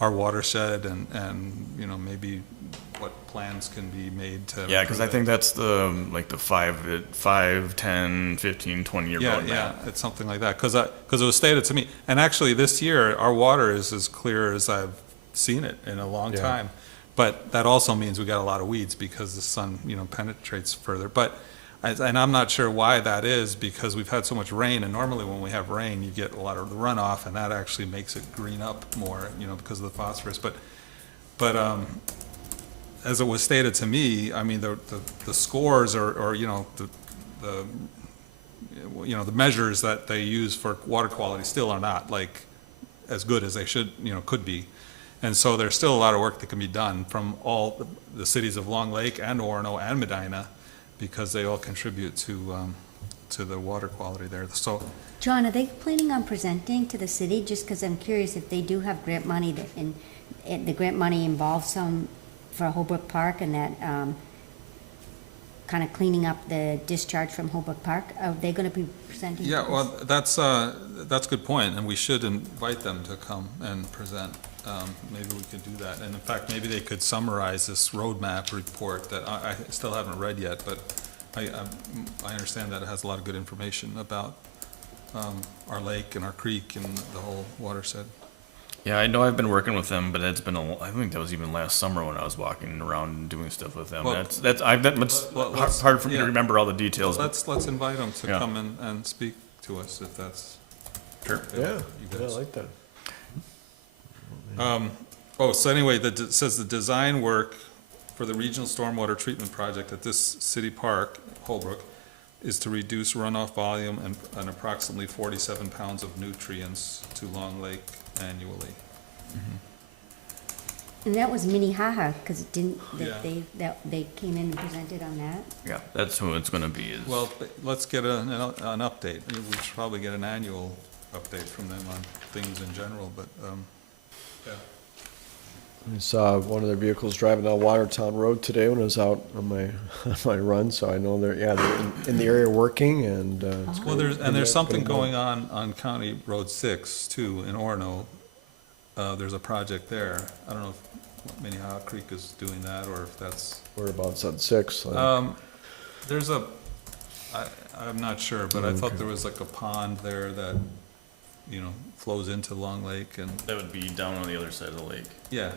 our watershed and you know, maybe what plans can be made to. Yeah, because I improve it. think that's the, like the 5, 10, 15, 20-year Yeah, roadmap. yeah, it's something like that, because it was stated to me, and actually this year, our water is as clear as I've seen it in a long Yeah. time. But that also means we got a lot of weeds because the sun, you know, penetrates further. But, and I'm not sure why that is, because we've had so much rain, and normally when we have rain, you get a lot of the runoff, and that actually makes it green up more, you know, because of the phosphorus. But as it was stated to me, I mean, the scores or, you know, the measures that they use for water quality still are not like as good as they should, you know, could be. And so there's still a lot of work that can be done from all the cities of Long Lake and Orono and Medina, because they all contribute to the water quality there. So, John, are they planning on presenting to the city? Just because I'm curious if they do have grant money that, and the grant money involves some for Holbrook Park and that kind of cleaning up the discharge from Holbrook Park. Are they going to be presenting? to yeah, this? well, that's a good point, and we should invite them to come and present. Maybe we could do that. And in fact, maybe they could summarize this roadmap report that I still haven't read yet, but I understand that it has a lot of good information about our lake and our creek and the whole watershed. Yeah, I know I've been working with them, but it's been I think that was even last summer when I was walking around and doing stuff with them. Well, It's let's- hard for me yeah. to remember all the details. but- Let's invite them to Yeah. come and speak to us if that's. Sure. if Yeah, you yeah, I guys- like that. So anyway, it says the design work for the regional stormwater treatment project at this city park, Holbrook, is to reduce runoff volume and approximately 47 pounds of nutrients to Long Lake annually. And that was Minnehaha, because it didn't, Yeah. that they came in and presented on that? Yeah, that's who it's gonna be. Is Well, let's get an update. We should probably get an annual update from them on things in general, but, yeah. I saw one of their vehicles driving down Watertown Road today when I was out on my, on my run, so I know they're in the area working, and it's Well, great. there's something Good. going on County Road 6 too, in Orono. There's a project there. I don't know if Minnehaha Creek is doing that, or if that's, Whereabouts on 6? there's I'm not sure, but I thought there was like a pond there that, you know, flows into Long Lake, and, that would be down on the other side of the lake. yeah.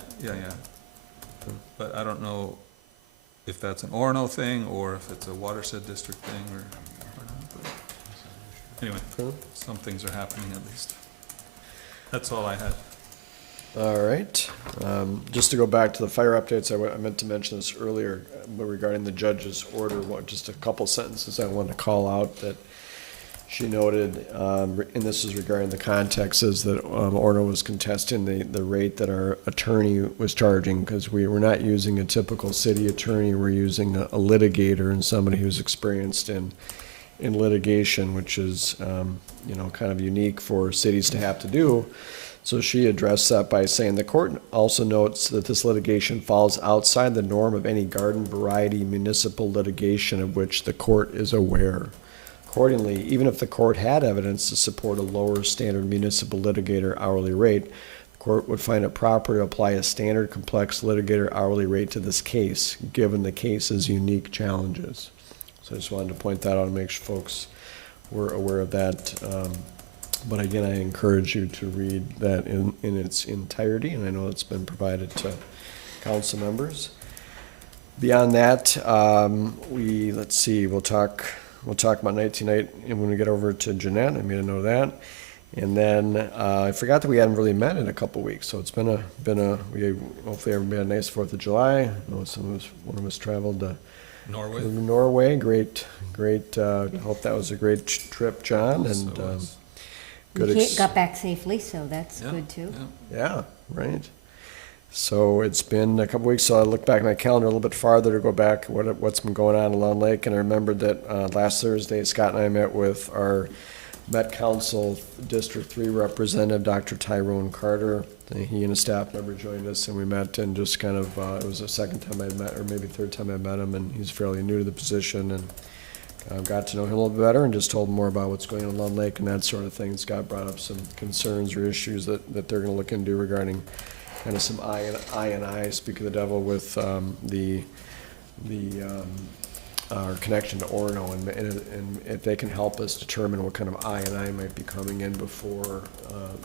But I don't know if that's an Orono thing, or if it's a watershed district thing, or not, but anyway, Cool. some things are happening at least. That's all I had. All right. Just to go back to the fire updates, I meant to mention this earlier, but regarding the judge's order, just a couple sentences I wanted to call out that she noted, and this is regarding the context, is that Orno was contesting the rate that our attorney was charging, because we were not using a typical city attorney, we're using a litigator and somebody who's experienced in litigation, which is, you know, kind of unique for cities to have to do. So she addressed that by saying, the court also notes that this litigation falls outside the norm of any garden variety municipal litigation of which the court is aware. Accordingly, even if the court had evidence to support a lower standard municipal litigator hourly rate, the court would find it proper to apply a standard complex litigator hourly rate to this case, given the case's unique challenges. So I just wanted to point that out and make sure folks were aware of that. But again, I encourage you to read that in its entirety, and I know it's been provided to council members. Beyond that, let's see, we'll talk about night tonight, and when we get over to Jeanette, I made a note of that. And then, I forgot that we hadn't really met in a couple weeks, so it's been a, we hopefully everybody had a nice 4th of July. I know one of us traveled to Norway? Norway, great, hope that was a great trip, John, Yes, and, it was. good We got back safely, so that's Yeah, good too. yeah. Yeah, right. So it's been a couple weeks, so I looked back at my calendar a little bit farther to go back what's been going on in Long Lake, and I remembered that last Thursday, Scott and I met with our Met Council District 3 Representative, Dr. Tyrone Carter. He and a staff member joined us, and we met, and just kind of, it was the second time I'd met, or maybe third time I met him, and he's fairly new to the position, and got to know him a little bit better and just told him more about what's going on in Lund Lake and that sort of thing. Scott brought up some concerns or issues that they're gonna look into regarding kind of some I and I, speak of the devil, with our connection to Orono, and if they can help us determine what kind of I and I might be coming in before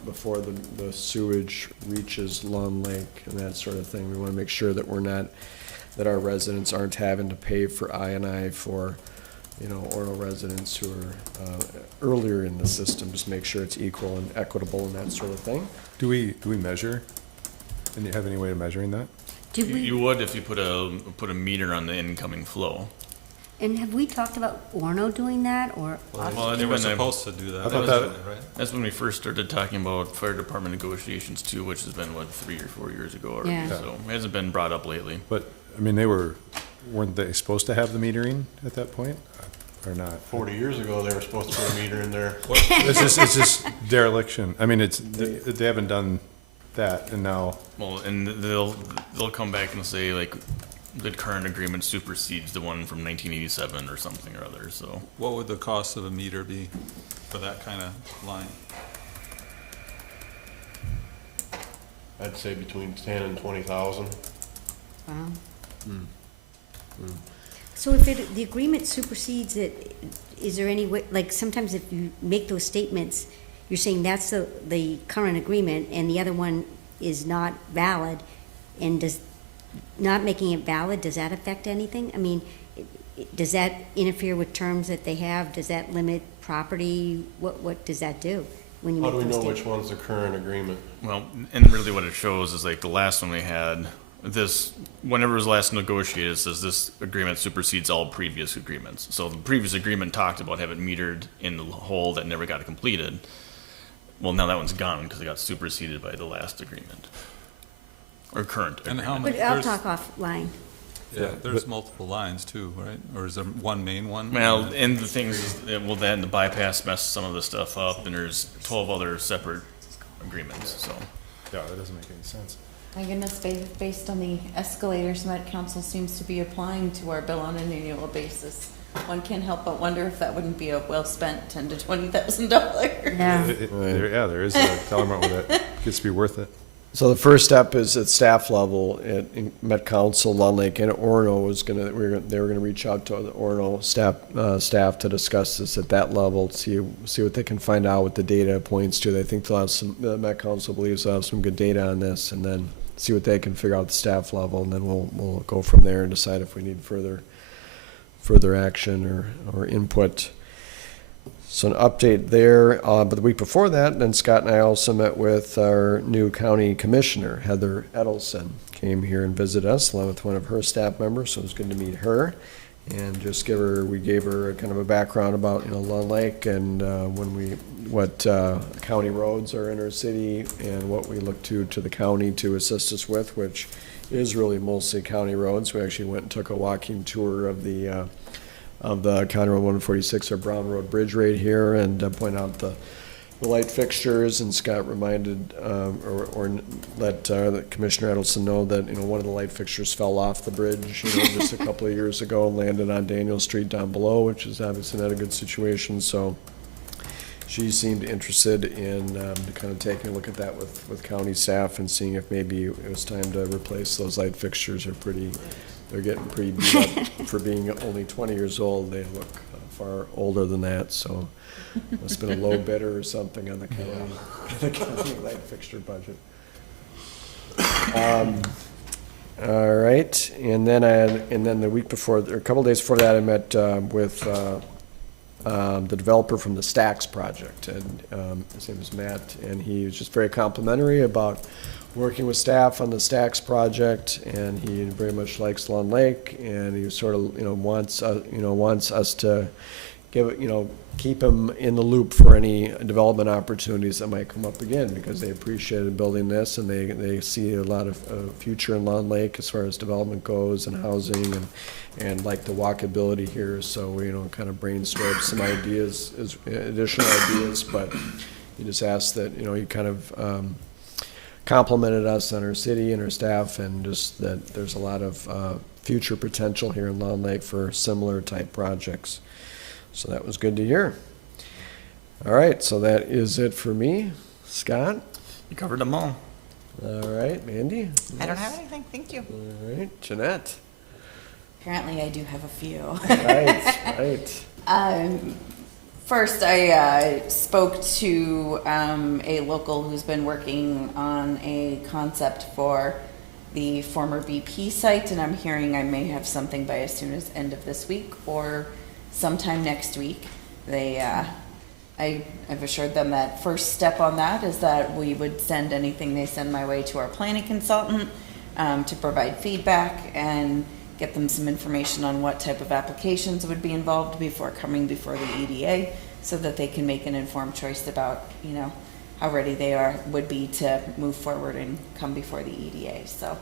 the sewage reaches Lund Lake and that sort of thing. We wanna make sure that that our residents aren't having to pay for I and I for, Orono residents who are earlier in the system, just make sure it's equal and equitable and that sort of thing. Do we measure? And you have any way of measuring that? Did You we, would if you put a meter on the incoming flow. and have we talked about Orno doing that, or? Well, They were when I- supposed to do that. I thought That that- was it, right? That's when we first started talking about fire department negotiations too, which has been, 3 or 4 years ago already, Yeah. so it hasn't been brought up lately. But, I mean, weren't they supposed to have the metering at that point, or not? 40 years ago, they were supposed to put a meter in there. It's just dereliction. I mean, they haven't done that, and now, Well, and they'll come back and say like, the current agreement supersedes the one from 1987 or something or other, so. What would the cost of a meter be for that kind of line? I'd say between 10 and 20,000. Wow. So if the agreement supersedes it, is there any way, like, sometimes if you make those statements, you're saying that's the current agreement and the other one is not valid, and not making it valid, does that affect anything? I mean, does that interfere with terms that they have? Does that limit property? What does that do when you How make do we those know statements? which one's the current agreement? Well, and really what it shows is like the last one we had, whenever it was last negotiated, it says this agreement supersedes all previous agreements. So the previous agreement talked about having metered in the hole that never got completed. Well, now that one's gone because it got superseded by the last agreement. Or current And agreement. how But many, I'll there's, talk offline. yeah, there's multiple lines too, right? Or is there one main one? Well, and the thing is, then the bypass messed some of the stuff up, and there's 12 other separate agreements, so. yeah, that doesn't make any sense. My goodness, based on the escalators Met Council seems to be applying to our bill on an annual basis, one can't help but wonder if that wouldn't be a well-spent $10,000 to $20,000. Yeah. There is a dollar amount where that gets to be worth it. So the first step is at staff level, in Met Council, Lund Lake, and Orono they were gonna reach out to the Orono staff to discuss this at that level, see what they can find out, what the data points to. They think they'll have the Met Council believes they'll have some good data on this, and then see what they can figure out at the staff level, and then we'll go from there and decide if we need further action or input. So an update there, but the week before that, then Scott and I also met with our new county commissioner, Heather Edelson, came here and visited us along with one of her staff members, so it was good to meet her. And just we gave her a kind of a background about, Lund Lake and what county roads are in our city and what we look to the county to assist us with, which is really mostly county roads. We actually went and took a walking tour of the County Road 146 or Brown Road Bridge right here, and pointed out the light fixtures, and Scott reminded, or let the Commissioner Edelson know that, one of the light fixtures fell off the bridge, just a couple of years ago and landed on Daniel Street down below, which is obviously not a good situation, so she seemed interested in kind of taking a look at that with county staff and seeing if maybe it was time to replace those light fixtures. They're getting pretty beat up for being only 20 years old. They look far older than that, so must have been a low bidder or something on the county light fixture budget. All right, and then the week before, or a couple days before that, I met with the developer from the Stacks project, and his name is Matt, and he was just very complimentary about working with staff on the Stacks project, and he very much likes Lund Lake, and he sort of, wants us to keep him in the loop for any development opportunities that might come up again, because they appreciated building this, and they see a lot of future in Lund Lake as far as development goes and housing and like the walkability here. So we, kind of brainstormed some ideas, additional ideas, but he just asked that, he kind of complimented us on our city and our staff, and just that there's a lot of future potential here in Lund Lake for similar type projects. So that was good to hear. All right, so that is it for me. Scott? You covered them all. All right, Mandy? I don't have anything, thank you. All right, Jeanette? Apparently, I do have a few. Right, right. First, I spoke to a local who's been working on a concept for the former BP site, and I'm hearing I may have something by as soon as end of this week or sometime next week. I've assured them that first step on that is that we would send anything they send my way to our planning consultant to provide feedback and get them some information on what type of applications would be involved before coming before the EDA, so that they can make an informed choice about, you know, how ready they would be to move forward and come before the EDA. So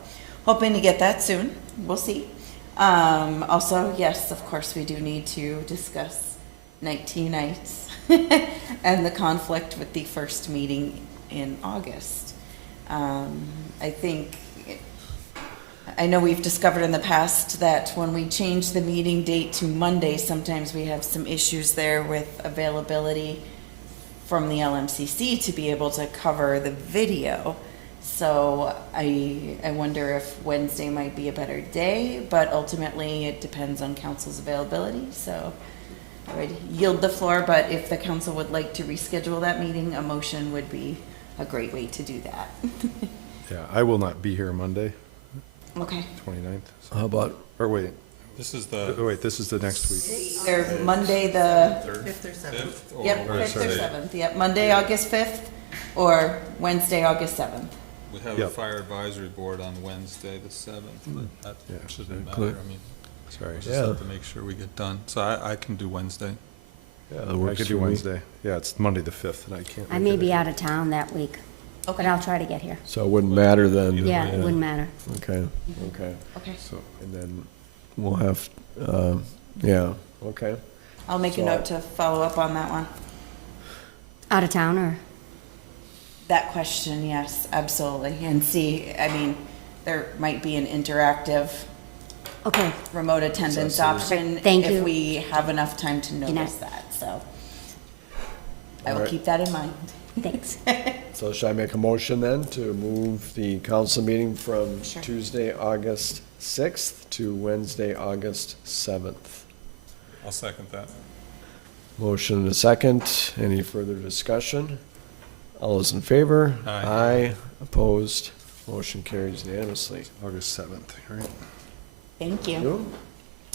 hoping to get that soon. We'll see. Also, yes, of course, we do need to discuss Night Tea Nights and the conflict with the first meeting in August. I know we've discovered in the past that when we change the meeting date to Monday, sometimes we have some issues there with availability from the LMCC to be able to cover the video. So I wonder if Wednesday might be a better day, but ultimately it depends on council's availability. So I would yield the floor, but if the council would like to reschedule that meeting, a motion would be a great way to do that. Yeah, I will not be here Monday, Okay. 29th. So- How about, Or wait, This is the wait, this is the next week. Or Monday the, Fifth or seventh. fifth? or yep, what is 5th or it? 7th, yep, Monday, August 5th, or Wednesday, August 7th. We have a Yep. fire advisory board on Wednesday, the 7th, but that Yeah. shouldn't matter. Good. I mean, Sorry. we just Yeah. have to make sure we get done. So I can do Wednesday. yeah, that I works could for do me. Wednesday. Yeah, it's Monday the 5th, and I can't. I make may it. be out of town that week, but I'll try to get here. So it wouldn't matter then? Either Yeah, way. it wouldn't matter. Okay, okay. Okay. So, And then we'll have, yeah, okay. I'll make a So- note to follow up on that one. Out of town or? That question, yes, absolutely. And see, I mean, there might be an interactive Okay, remote attendance option. Thank you. If we have enough time to night. notice that, so. I will Alright. keep that in mind. thanks. So should I make a motion then to move the council meeting from Sure. Tuesday, August 6th to Wednesday, August 7th? I'll second that. Motion and a second. Any further discussion? All those in favor? Aye. Opposed? Motion carries unanimously. August 7th, right? Thank you. You?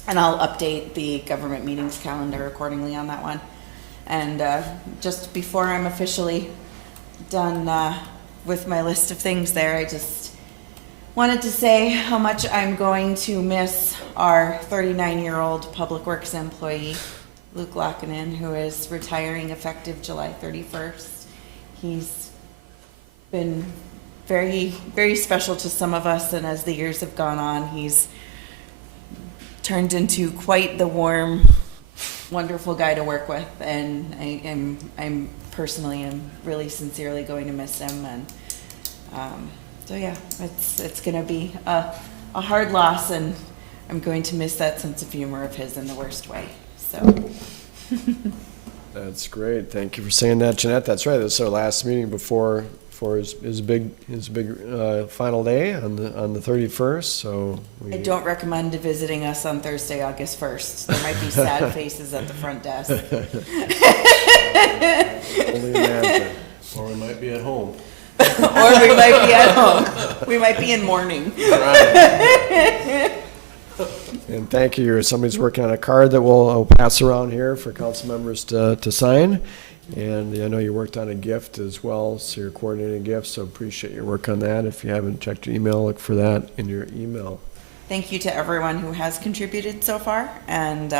And I'll update the government meetings calendar accordingly on that one. And just before I'm officially done with my list of things there, I just wanted to say how much I'm going to miss our 39-year-old Public Works employee, Luke Lockinen, who is retiring effective July 31st. He's been very, very special to some of us, and as the years have gone on, he's turned into quite the warm, wonderful guy to work with, and I'm personally am really sincerely going to miss him, and so yeah, it's gonna be a hard loss, and I'm going to miss that sense of humor of his in the worst way. So That's great. Thank you for saying that, Jeanette. That's right. This is our last meeting before his big final day on the 31st. So I don't recommend visiting us on Thursday, August 1st. There might be sad faces at the front desk. only imagine. Or we might be at home. Or we might be at home. We might be in mourning. And thank you. Somebody's working on a card that we'll pass around here for council members to sign. And I know you worked on a gift as well, so you're coordinating gifts, so appreciate your work on that. If you haven't checked your email, look for that in your email. Thank you to everyone who has contributed so far. And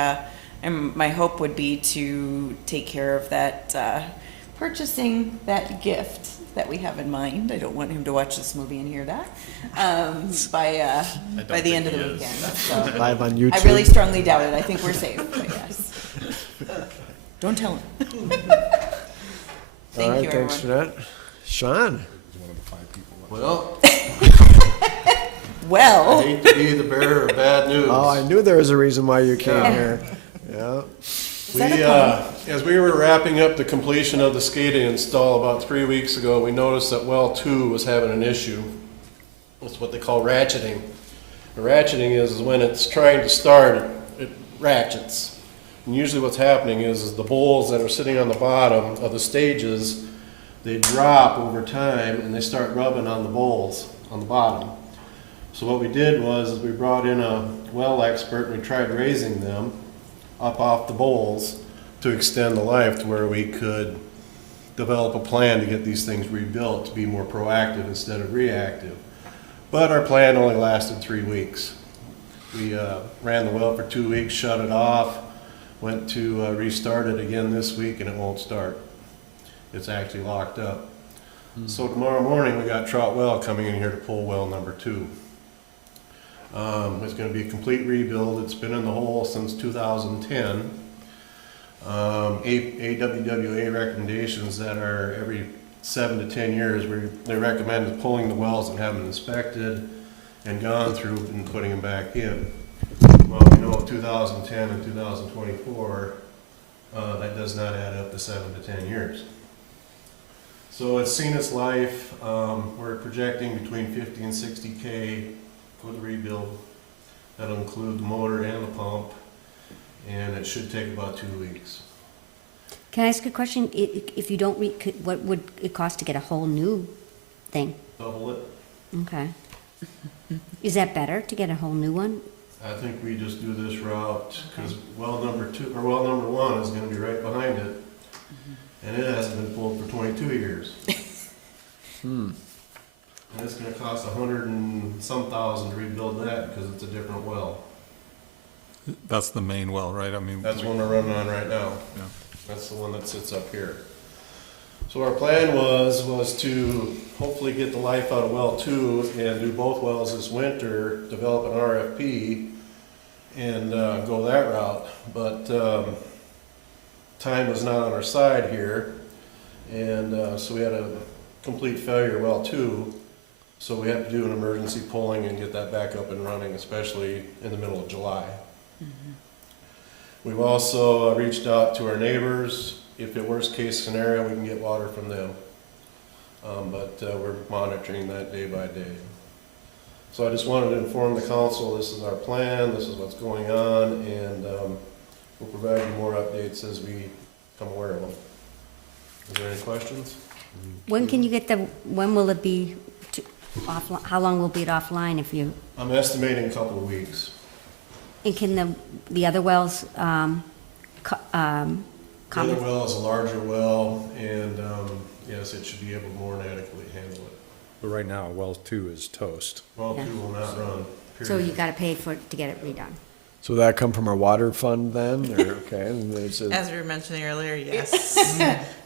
my hope would be to take care of that, purchasing that gift that we have in mind. I don't want him to watch this movie and hear that, by the end of the think he weekend. is. So. Live on YouTube. I really strongly doubt it. I think we're safe, but yes. Don't tell him. All Thank right, you, thanks, everyone. Jeanette. Sean? Well, I Well, hate to be the bearer of bad news. Oh, I knew there was a reason why you came here. Yeah. that a As we were wrapping up the completion of the SCADA install about 3 weeks ago, we noticed that well 2 was having an issue. It's what they call ratcheting. The ratcheting is when it's trying to start, it ratchets. And usually what's happening is the bowls that are sitting on the bottom of the stages, they drop over time and they start rubbing on the bowls on the bottom. So what we did was we brought in a well expert and we tried raising them up off the bowls to extend the life to where we could develop a plan to get these things rebuilt to be more proactive instead of reactive. But our plan only lasted 3 weeks. We ran the well for 2 weeks, shut it off, went to restart it again this week, and it won't start. It's actually locked up. So tomorrow morning we got Trout Well coming in here to pull well number 2. It's going to be a complete rebuild. It's been in the hole since 2010. AWWA recommendations that are every 7 to 10 years, they recommend pulling the wells and having them inspected and gone through and putting them back in. Well, we know 2010 and 2024, that does not add up to 7 to 10 years. So it's seen its life. We're projecting between 50 and 60K for the rebuild. That'll include the motor and the pump, and it should take about 2 weeks. Can I ask a question? If you don't what would it cost to get a whole new thing? Double it. Okay. Is that better to get a whole new one? I think we just do this route because well number 2 or well number 1 is going to be right behind it, and it hasn't been pulled for 22 years. And it's going to cost $100,000 and some thousand to rebuild that because it's a different well. That's the main well, right? I mean. That's the one we're running on right now. Yeah. That's the one that sits up here. So our plan was to hopefully get the life out of well 2 and do both wells this winter, develop an RFP, and go that route. But time was not on our side here, and so we had a complete failure well 2. So we have to do an emergency pulling and get that back up and running, especially in the middle of July. We've also reached out to our neighbors. If it worst case scenario, we can get water from them. But we're monitoring that day by day. So I just wanted to inform the council, this is our plan, this is what's going on, and we'll provide you more updates as we become aware of them. Is there any questions? When can you get when will it be offline? How long will it be offline if you, I'm estimating a couple of weeks. and can the other wells, The other well is a larger well, and yes, it should be able to more than adequately handle it. But right now, well 2 is toast. Well, Yeah. 2 will not run, so you period. gotta pay for it to get it redone? So that come from our water fund then, or, okay, and there's a, As we were mentioning earlier, yes.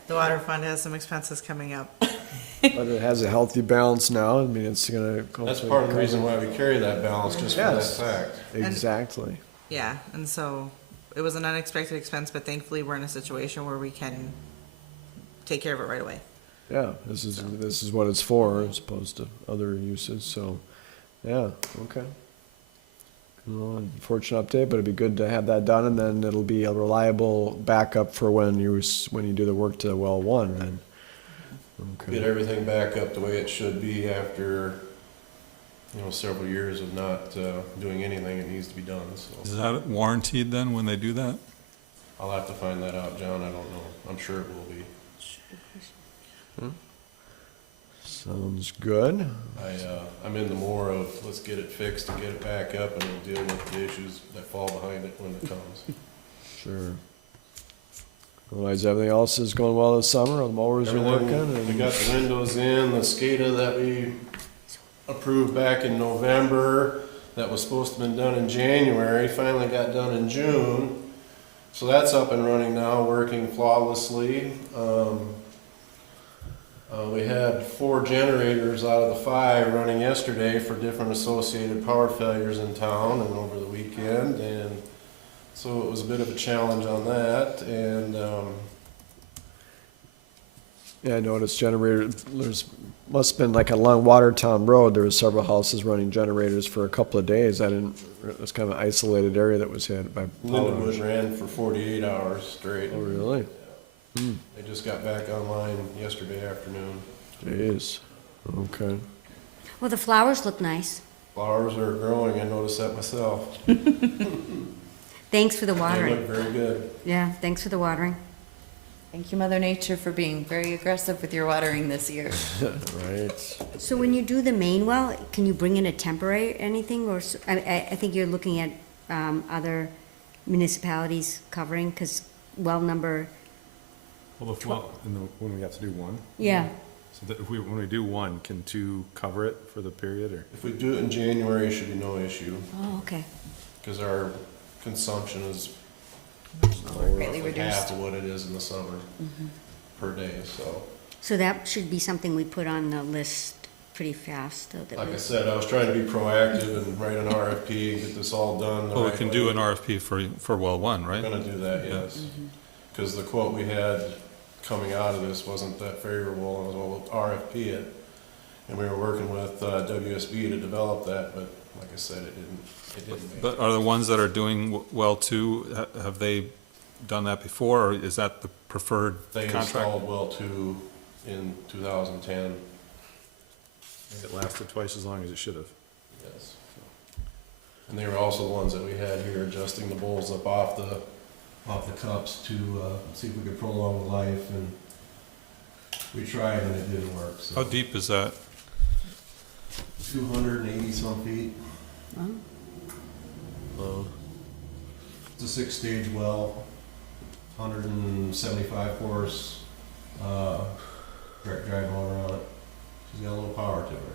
The water fund has some expenses coming up. but it has a healthy balance now, I mean, it's gonna. That's part of the reason why we carry that balance, just for that Yes. fact. Exactly. Yeah, and so it was an unexpected expense, but thankfully we're in a situation where we can take care of it right away. Yeah, this is what it's for, as opposed to other uses, so, yeah, okay. Well, unfortunate update, but it'd be good to have that done, and then it'll be a reliable backup for when you do the work to well 1, then. Get Okay. everything back up the way it should be after, several years of not doing anything that needs to be done, so. Is that warranted then when they do that? I'll have to find that out, John, I don't know. I'm sure it will be. Sounds good. I'm in the more of, let's get it fixed and get it back up, and we'll deal with the issues that fall behind it when it comes. Sure. Otherwise, everything else is going well this summer, the mowers are working, Everything, we and, got the windows in, the SCADA that we approved back in November, that was supposed to have been done in January, finally got done in June. So that's up and running now, working flawlessly. We had 4 generators out of the 5 running yesterday for different associated power failures in town and over the weekend, and so it was a bit of a challenge on that, and Yeah, I noticed must've been like along Watertown Road, there was several houses running generators for a couple of days. It was kind of an isolated area that was hit by power. Lindenwood ran for 48 hours straight. Oh, really? They just got back online yesterday afternoon. Jeez, okay. Well, the flowers look nice. Flowers are growing, I noticed that myself. Thanks for the They watering. look very good. Yeah, thanks for the watering. Thank you, Mother Nature, for being very aggressive with your watering this year. Right. So when you do the main well, can you bring in a temporary anything, or, I think you're looking at, other municipalities covering, because well number, Well, when we have to do one, yeah, so that when we do one, can two cover it for the period, or? If we do it in January, it should be no issue, oh, okay. because our consumption is Greatly roughly half reduced. of what it is in the summer per day, so. So that should be something we put on the list pretty fast, so that Like we- I said, I was trying to be proactive and write an RFP, get this all done. the Well, we right can way. do an RFP for well one, We're right? gonna do that, Yeah. yes. Because the quote we had coming out of this wasn't that favorable, and I was, well, RFP it. And we were working with WSB to develop that, but like I said, it didn't make But it. are the ones that are doing well too, have they done that before, or is that the preferred They contract? installed well two in 2010, It lasted twice as long as it should have. yes. And they were also the ones that we had here adjusting the bowls up off the cups to see if we could prolong the life, and we tried and it didn't work, so. How deep is that? 280 some feet. Oh, It's a 6-stage well, 175 horse, direct drive motor on it. She's got a little power to her.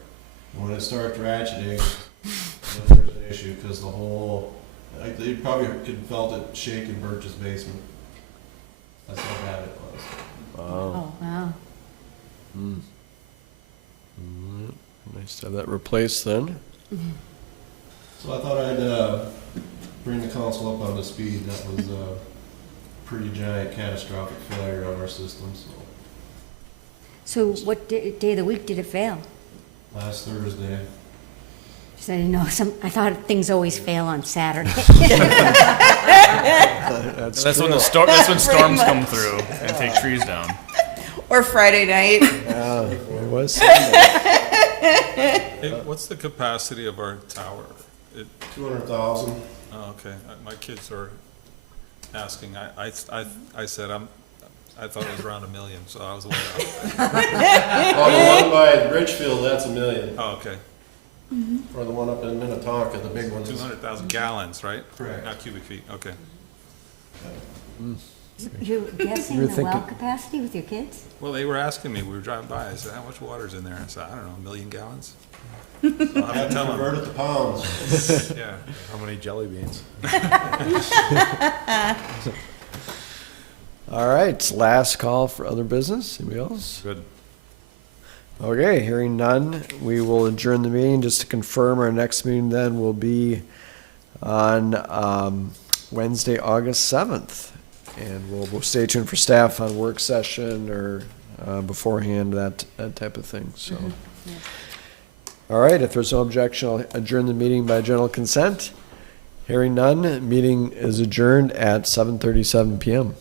And when it starts ratcheting, then there's an issue, because the whole, like, they probably could felt it shake in Birch's basement. That's how bad it was. wow. Oh, wow. Nice to have that replaced then. So I thought I'd bring the council up on the speed. That was a pretty giant catastrophic failure on our system, so. So what day of the week did it fail? Last Thursday. Just I didn't know, I thought things always fail on Saturday. That's That's when true. that's when storms come through and take trees down. Or Friday night. Yeah, it was Sunday. Hey, what's the capacity of our tower? 200,000. Oh, okay, my kids are asking, I said, I thought it was around 1 million, so I was way off. Well, the one by Richfield, that's 1 million. Oh, okay, Or the one up in Minnetonka, the big one is. 200,000 gallons, right? Correct. Not cubic feet, okay. You're guessing You're the well thinking- capacity with your kids? Well, they were asking me, we were driving by, I said, how much water's in there? I said, I don't know, 1 million gallons? So I'll have Had to to tell convert them, it to pounds. yeah. How many jelly beans? All right, last call for other business. Anybody else? Good. Okay, hearing none, we will adjourn the meeting. Just to confirm, our next meeting then will be on Wednesday, August 7th. And we'll stay tuned for staff on work session or beforehand, that type of thing, so. All right, if there's no objection, I'll adjourn the meeting by general consent. Hearing none, meeting is adjourned at 7:37 PM.